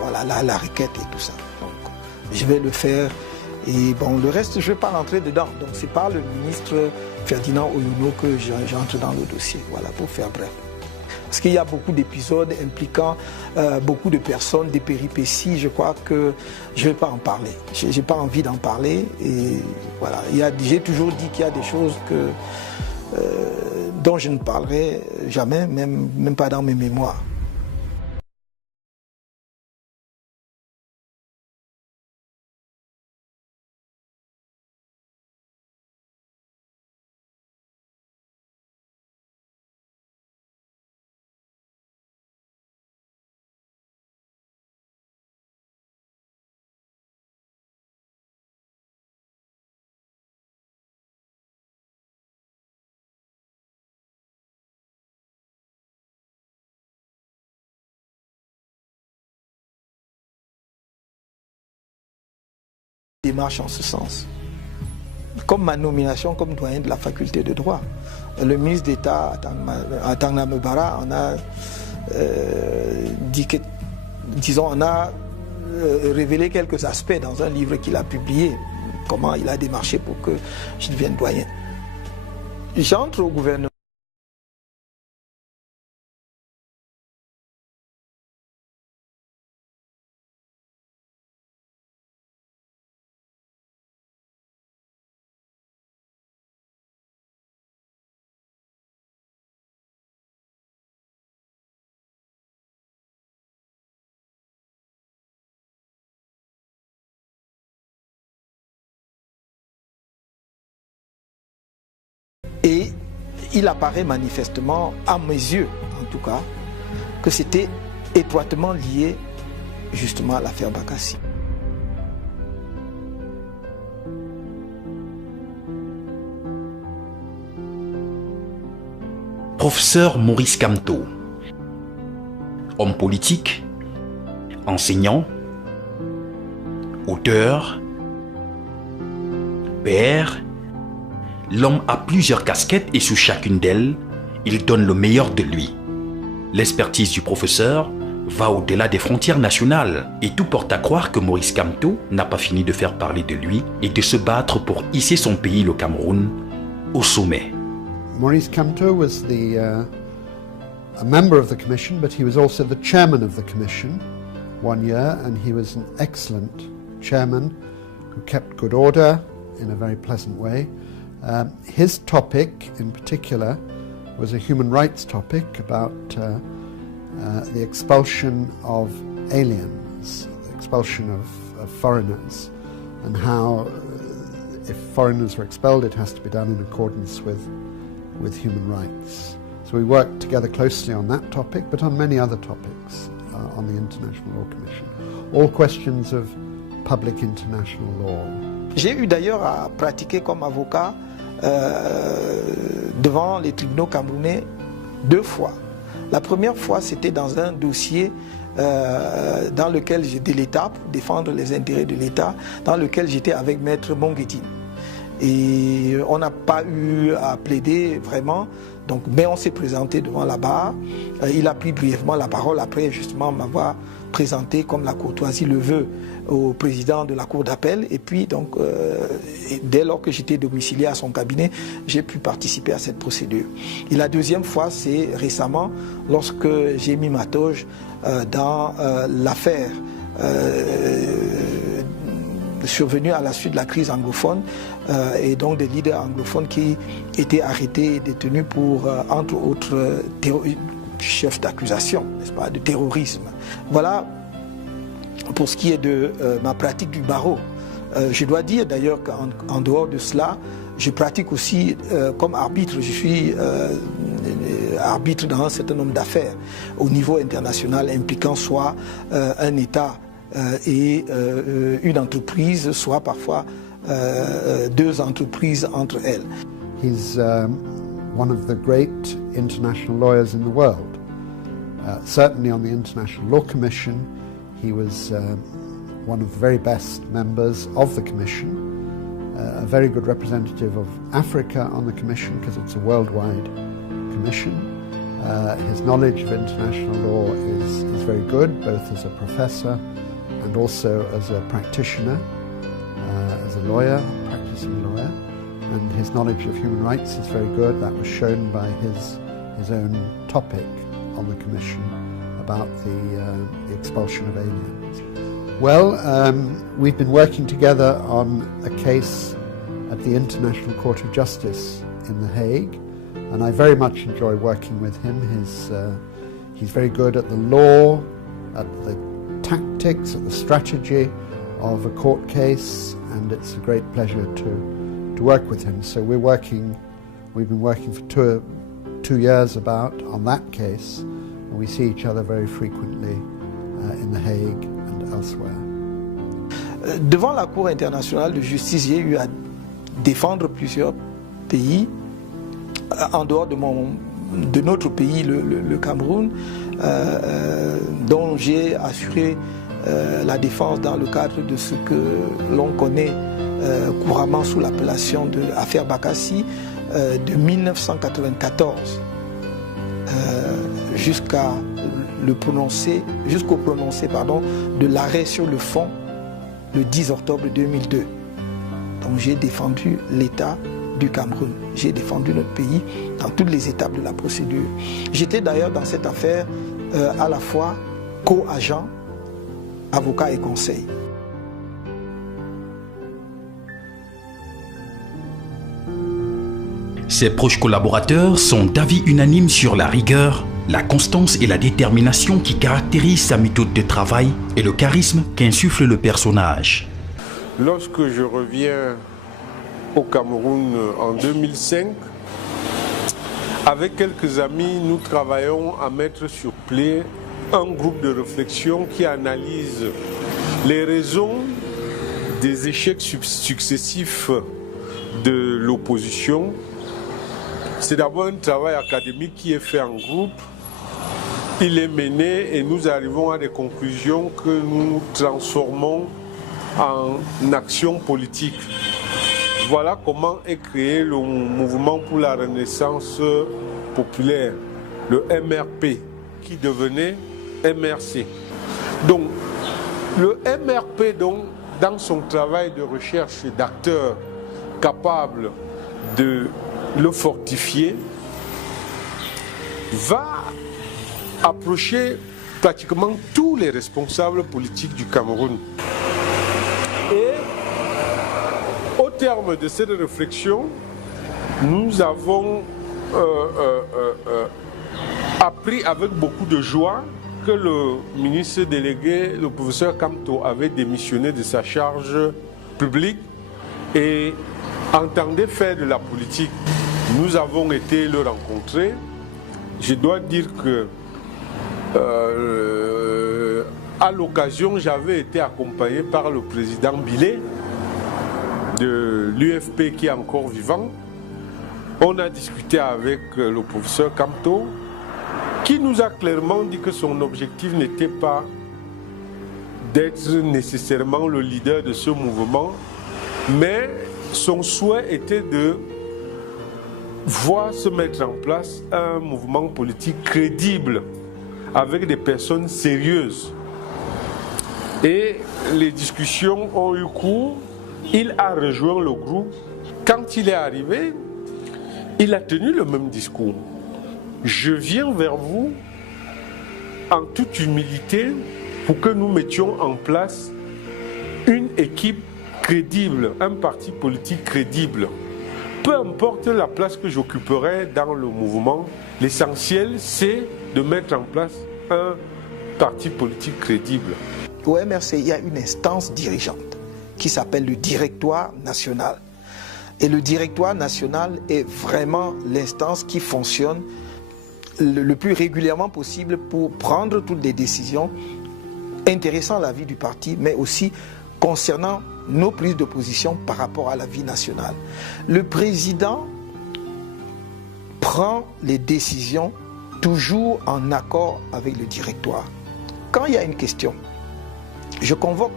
voilà, la requête et tout ça. Donc, je vais le faire. Et bon, le reste, je ne vais pas rentrer dedans. Donc, c'est par le ministre Ferdinand Oyono que j'entre dans le dossier. Voilà, pour faire bref. Parce qu'il y a beaucoup d'épisodes impliquant beaucoup de personnes, des péripéties. Je crois que je ne vais pas en parler. Je n'ai pas envie d'en parler. Et voilà, j'ai toujours dit qu'il y a des choses dont je ne parlerai jamais, même pas dans mes mémoires. Démarche en ce sens. Comme ma nomination comme doyen de la faculté de droit, le ministre d'État Atangna Mbara en a dit que, disons, on a révélé quelques aspects dans un livre qu'il a publié, comment il a démarché pour que je devienne doyen. J'entre au gouvernement. Et il apparaît manifestement, à mes yeux en tout cas, que c'était étroitement lié justement à l'affaire Bakassi. Professeur Maurice Kamto, homme politique, enseignant, auteur, père, l'homme a plusieurs casquettes et sous chacune d'elles, il donne le meilleur de lui. L'expertise du professeur va au-delà des frontières nationales et tout porte à croire que Maurice Kamto n'a pas fini de faire parler de lui et de se battre pour hisser son pays, le Cameroun, au sommet. Maurice Kamto was a member of the commission, but he was also the chairman of the commission 1 year, and he was an excellent chairman who kept good order in a very pleasant way. His topic in particular was a human rights topic about the expulsion of aliens, the expulsion of foreigners, and how if foreigners were expelled it has to be done in accordance with human rights. So we worked together closely on that topic, but on many other topics on the International Law Commission. All questions of public international law. J'ai eu d'ailleurs à pratiquer comme avocat devant les tribunaux camerounais 2 fois. La première fois, c'était dans un dossier dans lequel j'étais l'État, pour défendre les intérêts de l'État, dans lequel j'étais avec Maître Monguetine. Et on n'a pas eu à plaider vraiment, donc, mais on s'est présenté devant la barre. Il a pris brièvement la parole après justement m'avoir présenté comme la courtoisie le veut au président de la cour d'appel. Et puis donc, dès lors que j'étais domicilié à son cabinet, j'ai pu participer à cette procédure. Et la deuxième fois, c'est récemment, lorsque j'ai mis ma toge dans l'affaire survenue à la suite de la crise anglophone et donc des leaders anglophones qui étaient arrêtés et détenus pour, entre autres, chefs d'accusation, n'est-ce pas, de terrorisme. Voilà pour ce qui est de ma pratique du barreau. Je dois dire d'ailleurs qu'en dehors de cela, je pratique aussi comme arbitre. Je suis arbitre dans un certain nombre d'affaires au niveau international impliquant soit un État et une entreprise, soit parfois deux entreprises entre elles. He's one of the great international lawyers in the world. Certainly on the International Law Commission, he was one of the very best members of the Commission, a very good representative of Africa on the Commission because it's a worldwide commission. His knowledge of international law is very good, both as a professor and also as a practitioner, as a lawyer, practicing lawyer. And his knowledge of human rights is very good. That was shown by his own topic on the Commission about the expulsion of aliens. Well, we've been working together on a case at the International Court of Justice in The Hague, and I very much enjoy working with him. He's very good at the law, at the tactics, at the strategy of a court case, and it's a great pleasure to work with him. So we've been working for two years on that case, and we see each other very frequently in The Hague and elsewhere. Devant la Cour internationale de justice, j'ai eu à défendre plusieurs pays en dehors de notre pays, le Cameroun, dont j'ai assuré la défense dans le cadre de ce que l'on connaît couramment sous l'appellation de l'affaire Bakassi de 1994 jusqu'au prononcé de l'arrêt sur le fond le 10 octobre 2002. Donc j'ai défendu l'État du Cameroun, j'ai défendu notre pays dans toutes les étapes de la procédure. J'étais d'ailleurs dans cette affaire à la fois co-agent, avocat et conseil. Ses proches collaborateurs sont d'avis unanimes sur la rigueur, la constance et la détermination qui caractérisent sa méthode de travail et le charisme qu'insuffle le personnage. Lorsque je reviens au Cameroun en 2005, avec quelques amis, nous travaillons à mettre sur pied un groupe de réflexion qui analyse les raisons des échecs successifs de l'opposition. C'est d'abord un travail académique qui est fait en groupe. Il est mené et nous arrivons à des conclusions que nous transformons en action politique. Voilà comment est créé le mouvement pour la renaissance populaire, le MRP, qui devenait MRC. Donc, le MRP, dans son travail de recherche d'acteurs capables de le fortifier, va approcher pratiquement tous les responsables politiques du Cameroun. Et au terme de cette réflexion, nous avons appris avec beaucoup de joie que le ministre délégué, le professeur Kamto, avait démissionné de sa charge publique et entendait faire de la politique. Nous avons été le rencontrer. Je dois dire que à l'occasion, j'avais été accompagné par le président Bilé de l'UFP qui est encore vivant. On a discuté avec le professeur Kamto qui nous a clairement dit que son objectif n'était pas d'être nécessairement le leader de ce mouvement, mais son souhait était de voir se mettre en place un mouvement politique crédible avec des personnes sérieuses. Et les discussions ont eu cours. Il a rejoint le groupe. Quand il est arrivé, il a tenu le même discours. Je viens vers vous en toute humilité pour que nous mettions en place une équipe crédible, un parti politique crédible. Peu importe la place que j'occuperai dans le mouvement, l'essentiel c'est de mettre en place un parti politique crédible. Au MRC, il y a une instance dirigeante qui s'appelle le Directoire national. Et le directoire national est vraiment l'instance qui fonctionne le plus régulièrement possible pour prendre toutes les décisions intéressant la vie du parti, mais aussi concernant nos prises de position par rapport à la vie nationale. Le président prend les décisions toujours en accord avec le directoire. Quand il y a une question, je convoque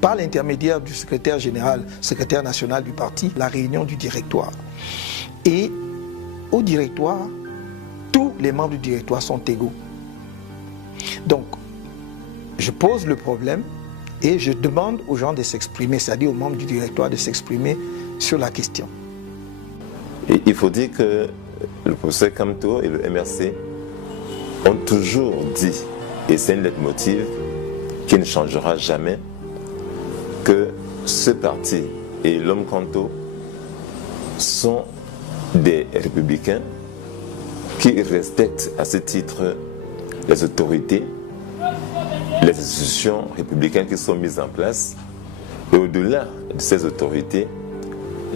par l'intermédiaire du secrétaire général, secrétaire national du parti, la réunion du directoire. Et au directoire, tous les membres du directoire sont égaux. Donc, je pose le problème et je demande aux gens de s'exprimer, c'est-à-dire aux membres du directoire de s'exprimer sur la question. Et il faut dire que le professeur Kamto et le MRC ont toujours dit, et c'est un leitmotiv qui ne changera jamais, que ce parti et l'homme Kamto sont des républicains qui respectent à ce titre les autorités, les institutions républicaines qui sont mises en place, et au-delà de ces autorités,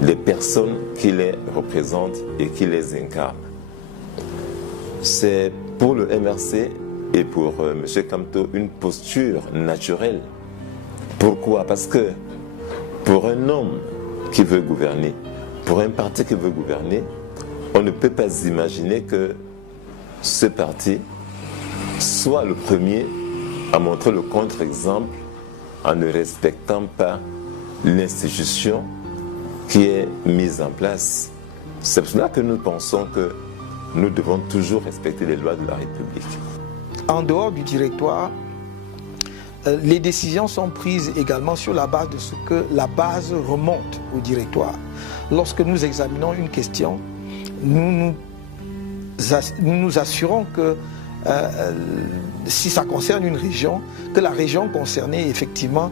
les personnes qui les représentent et qui les incarnent. C'est pour le MRC et pour M. Kamto une posture naturelle. Pourquoi? Parce que pour un homme qui veut gouverner, pour un parti qui veut gouverner, on ne peut pas imaginer que ce parti soit le premier à montrer le contre-exemple en ne respectant pas l'institution qui est mise en place. C'est pour cela que nous pensons que nous devons toujours respecter les lois de la République. En dehors du directoire, les décisions sont prises également sur la base de ce que la base remonte au directoire. Lorsque nous examinons une question, nous nous assurons que si ça concerne une région, que la région concernée effectivement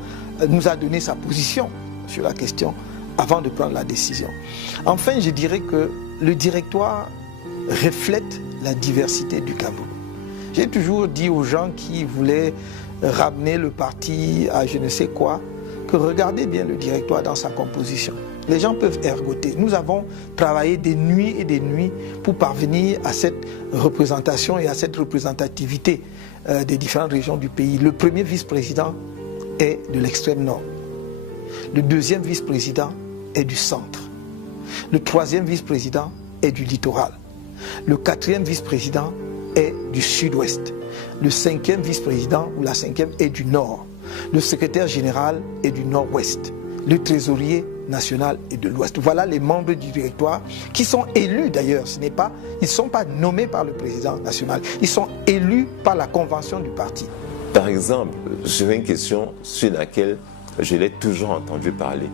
nous a donné sa position sur la question avant de prendre la décision. Enfin, je dirais que le directoire reflète la diversité du Cameroun. J'ai toujours dit aux gens qui voulaient ramener le parti à je ne sais quoi, que regardez bien le directoire dans sa composition. Les gens peuvent ergoter. Nous avons travaillé des nuits et des nuits pour parvenir à cette représentation et à cette représentativité des différentes régions du pays. Le premier vice-président est de l'extrême nord. Le deuxième vice-président est du centre. Le troisième vice-président est du littoral. Le quatrième vice-président est du sud-ouest. Le cinquième vice-président ou la cinquième est du nord. Le secrétaire général est du nord-ouest. Le trésorier national est de l'ouest. Voilà les membres du directoire qui sont élus d'ailleurs. Ils ne sont pas nommés par le président national. Ils sont élus par la convention du parti. Par exemple, j'ai une question sur laquelle je l'ai toujours entendu parler.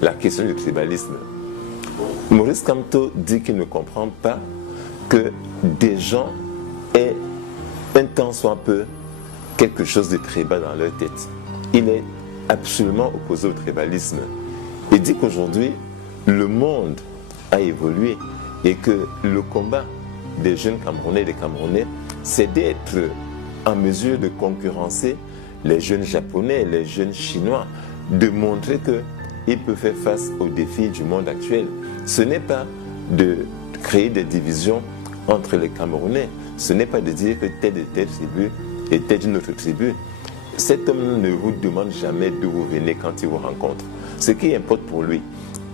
La question du tribalisme. Maurice Kamto dit qu'il ne comprend pas que des gens aient un tant soit peu quelque chose de tribal dans leur tête. Il est absolument opposé au tribalisme. Il dit qu'aujourd'hui, le monde a évolué et que le combat des jeunes Camerounais et des Camerounais, c'est d'être en mesure de concurrencer les jeunes Japonais, les jeunes Chinois, de montrer qu'ils peuvent faire face aux défis du monde actuel. Ce n'est pas de créer des divisions entre les Camerounais, ce n'est pas de dire que telle et telle tribu et telle une autre tribu. Cet homme ne vous demande jamais d'où vous venez quand il vous rencontre. Ce qui importe pour lui,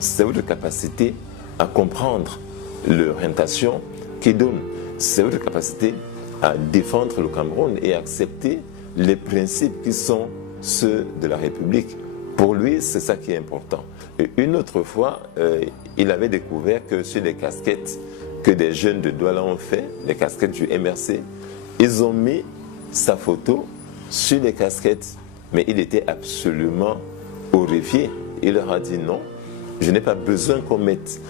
c'est votre capacité à comprendre l'orientation qu'il donne. C'est votre capacité à défendre le Cameroun et à accepter les principes qui sont ceux de la République. Pour lui, c'est ça qui est important. Et une autre fois, il avait découvert que sur les casquettes que des jeunes de Douala ont fait, les casquettes du MRC, ils ont mis sa photo sur les casquettes, mais il était absolument horrifié. Il leur a dit non, je n'ai pas besoin qu'on mette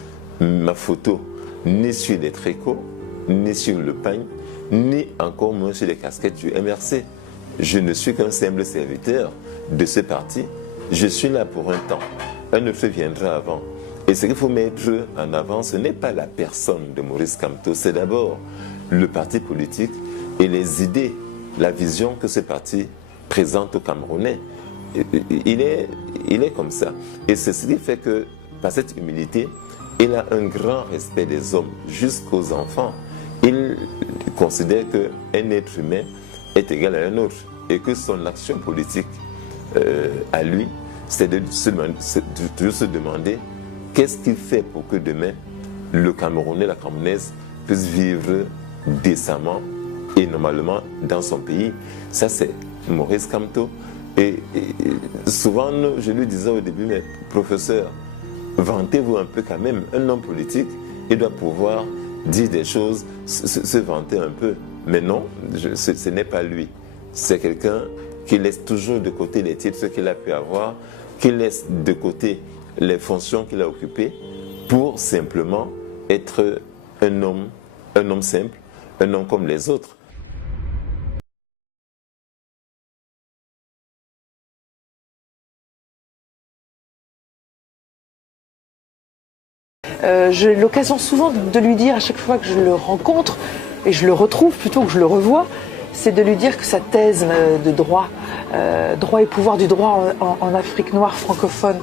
ma photo ni sur les tricots, ni sur le pagne, ni encore moins sur les casquettes du MRC. Je ne suis qu'un simple serviteur de ce parti. Je suis là pour un temps. Un autre viendra avant. Et ce qu'il faut mettre en avant, ce n'est pas la personne de Maurice Kamto, c'est d'abord le parti politique et les idées, la vision que ce parti présente aux Camerounais. Il est comme ça. Et c'est ce qui fait que, par cette humilité, il a un grand respect des hommes, jusqu'aux enfants. Il considère qu'un être humain est égal à un autre et que son action politique à lui, c'est de se demander qu'est-ce qu'il fait pour que demain, le Camerounais, la Camerounaise puisse vivre décemment et normalement dans son pays. Ça, c'est Maurice Kamto. Et souvent, je lui disais au début, mais professeur, vantez-vous un peu quand même. Un homme politique, il doit pouvoir dire des choses, se vanter un peu. Mais non, ce n'est pas lui. C'est quelqu'un qui laisse toujours de côté les titres qu'il a pu avoir, qui laisse de côté les fonctions qu'il a occupées pour simplement être un homme simple, un homme comme les autres. J'ai l'occasion souvent de lui dire à chaque fois que je le rencontre, et je le retrouve plutôt que je le revois, c'est de lui dire que sa thèse de droit, droit et pouvoir du droit en Afrique noire francophone,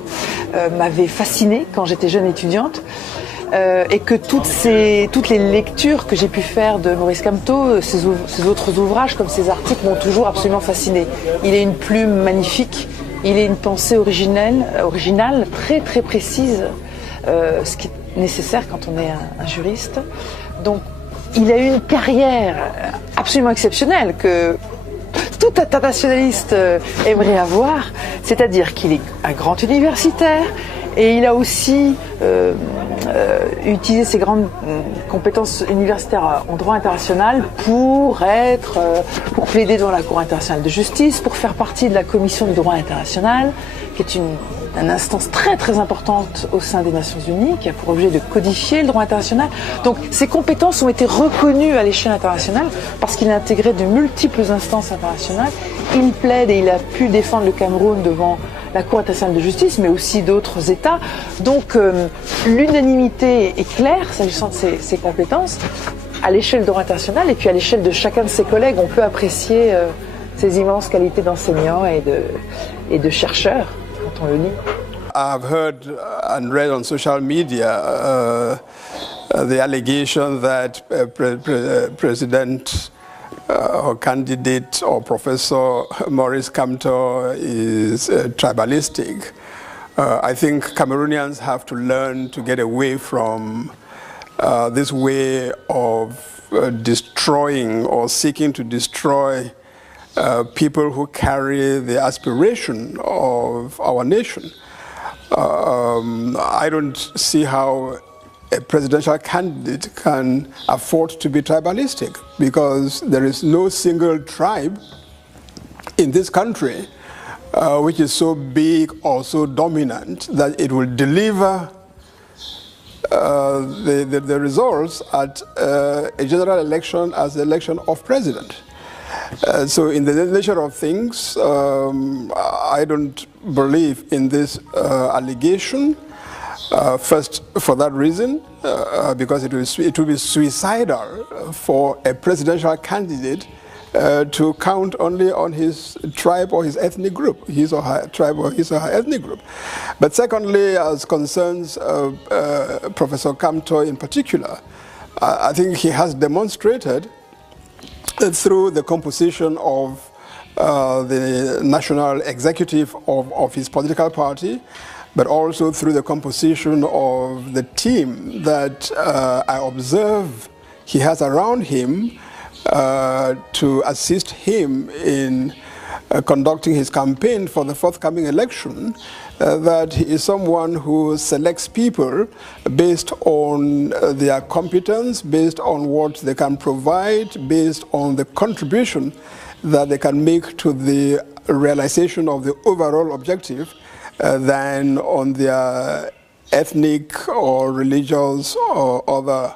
m'avait fascinée quand j'étais jeune étudiante, et que toutes les lectures que j'ai pu faire de Maurice Kamto, ses autres ouvrages comme ses articles m'ont toujours absolument fascinée. Il a une plume magnifique, il a une pensée originale, très très précise, ce qui est nécessaire quand on est un juriste. Donc il a eu une carrière absolument exceptionnelle que tout internationaliste aimerait avoir, c'est-à-dire qu'il est un grand universitaire et il a aussi utilisé ses grandes compétences universitaires en droit international pour plaider devant la Cour internationale de justice, pour faire partie de la commission du droit international, qui est une instance très très importante au sein des Nations Unies, qui a pour objet de codifier le droit international. Donc ces compétences ont été reconnues à l'échelle internationale parce qu'il a intégré de multiples instances internationales. Il plaide et il a pu défendre le Cameroun devant la Cour internationale de justice, mais aussi d'autres États. Donc l'unanimité est claire s'agissant de ses compétences à l'échelle du droit international et puis à l'échelle de chacun de ses collègues. On peut apprécier ses immenses qualités d'enseignant et de chercheur quand on le lit. I've heard and read on social media the allegation that President or candidate or Professor Maurice Kamto is tribalistic. I think Cameroonians have to learn to get away from this way of destroying or seeking to destroy people who carry the aspiration of our nation. I don't see how a presidential candidate can afford to be tribalistic, because there is no single tribe in this country which is so big or so dominant that it will deliver the results at a general election as the election of president. So in the nature of things, I don't believe in this allegation. First, for that reason, because it will be suicidal for a presidential candidate to count only on his tribe or his ethnic group, his or her tribe or his or her ethnic group. But secondly, as concerns Professor Kamto in particular, I think he has demonstrated through the composition of the national executive of his political party, but also through the composition of the team that I observe he has around him to assist him in conducting his campaign for the forthcoming election, that he is someone who selects people based on their competence, based on what they can provide, based on the contribution that they can make to the realization of the overall objective, than on their ethnic or religious or other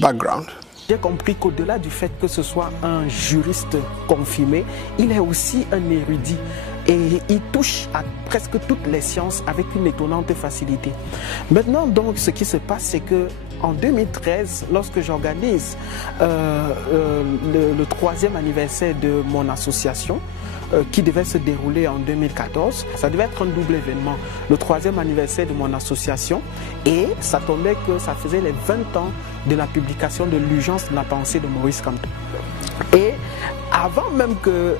background. J'ai compris qu'au-delà du fait que ce soit un juriste confirmé, il est aussi un érudit et il touche à presque toutes les sciences avec une étonnante facilité. Maintenant, donc, ce qui se passe, c'est que en 2013, lorsque j'organise le 3e anniversaire de mon association, qui devait se dérouler en 2014. Ça devait être un double événement, le 3e anniversaire de mon association, et ça tombait que ça faisait les 20 ans de la publication de l'urgence de la pensée de Maurice Kamto. Et avant même que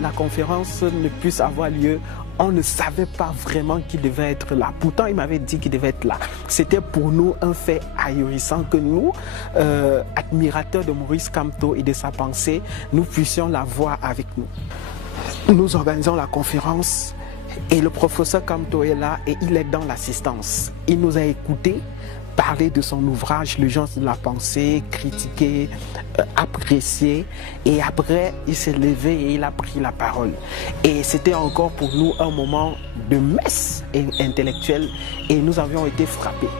la conférence ne puisse avoir lieu, on ne savait pas vraiment qui devait être là. Pourtant, il m'avait dit qu'il devait être là. C'était pour nous un fait ahurissant que nous, admirateurs de Maurice Kamto et de sa pensée, nous puissions la voir avec nous. Nous organisons la conférence et le professeur Kamto est là et il est dans l'assistance. Il nous a écoutés parler de son ouvrage, l'urgence de la pensée, critiqué, apprécié, et après il s'est levé et il a pris la parole. Et c'était encore pour nous un moment de messe intellectuelle et nous avions été frappés.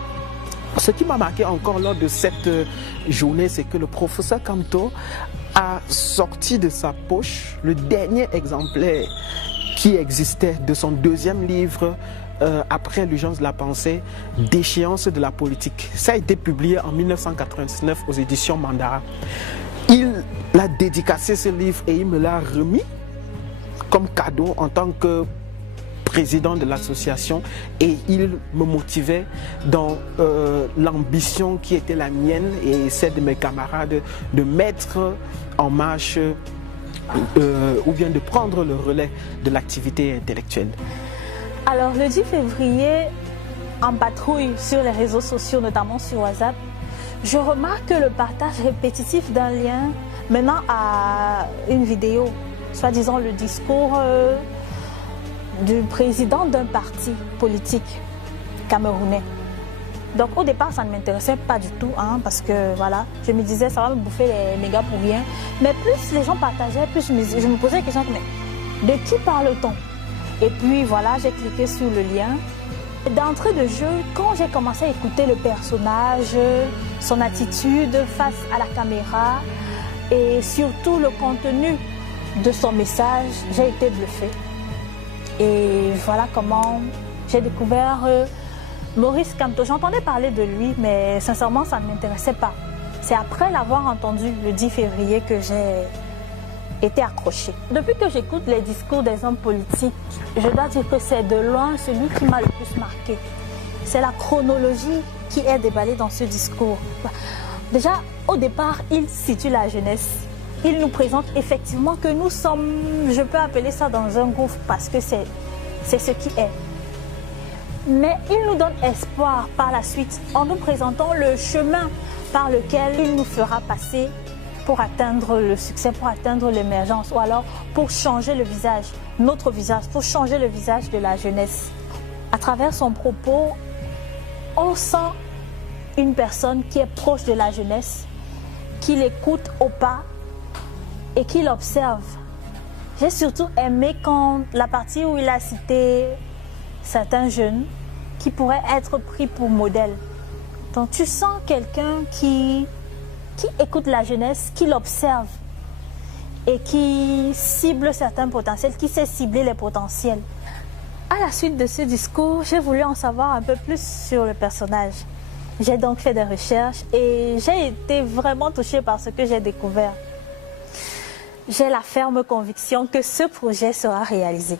Ce qui m'a marqué encore lors de cette journée, c'est que le professeur Kamto a sorti de sa poche le dernier exemplaire qui existait de son 2e livre après l'urgence de la pensée, Déchéance de la politique. Ça a été publié en 1999 aux éditions Mandara. Il a dédicacé ce livre et il me l'a remis comme cadeau en tant que président de l'association, et il me motivait dans l'ambition qui était la mienne et celle de mes camarades de mettre en marche ou bien de prendre le relais de l'activité intellectuelle. Alors le 10 février, en patrouille sur les réseaux sociaux, notamment sur WhatsApp, je remarque le partage répétitif d'un lien menant à une vidéo, soi-disant le discours du président d'un parti politique camerounais. Donc au départ, ça ne m'intéressait pas du tout, parce que voilà, je me disais ça va me bouffer les mégas pour rien. Mais plus les gens partageaient, plus je me posais la question, mais de qui parle-t-on? Et puis voilà, j'ai cliqué sur le lien. D'entrée de jeu, quand j'ai commencé à écouter le personnage, son attitude face à la caméra et surtout le contenu de son message, j'ai été bluffée. Et voilà comment j'ai découvert Maurice Kamto. J'entendais parler de lui, mais sincèrement, ça ne m'intéressait pas. C'est après l'avoir entendu le 10 février que j'ai été accrochée. Depuis que j'écoute les discours des hommes politiques, je dois dire que c'est de loin celui qui m'a le plus marqué. C'est la chronologie qui est déballée dans ce discours. Déjà, au départ, il situe la jeunesse. Il nous présente effectivement que nous sommes, je peux appeler ça dans un gouffre parce que c'est ce qui est. Mais il nous donne espoir par la suite en nous présentant le chemin par lequel il nous fera passer pour atteindre le succès, pour atteindre l'émergence, ou alors pour changer le visage, notre visage, pour changer le visage de la jeunesse. À travers son propos, on sent une personne qui est proche de la jeunesse, qui l'écoute au pas et qui l'observe. J'ai surtout aimé quand la partie où il a cité certains jeunes qui pourraient être pris pour modèle. Donc tu sens quelqu'un qui écoute la jeunesse, qui l'observe et qui cible certains potentiels, qui sait cibler les potentiels. À la suite de ce discours, j'ai voulu en savoir un peu plus sur le personnage. J'ai donc fait des recherches et j'ai été vraiment touchée par ce que j'ai découvert. J'ai la ferme conviction que ce projet sera réalisé.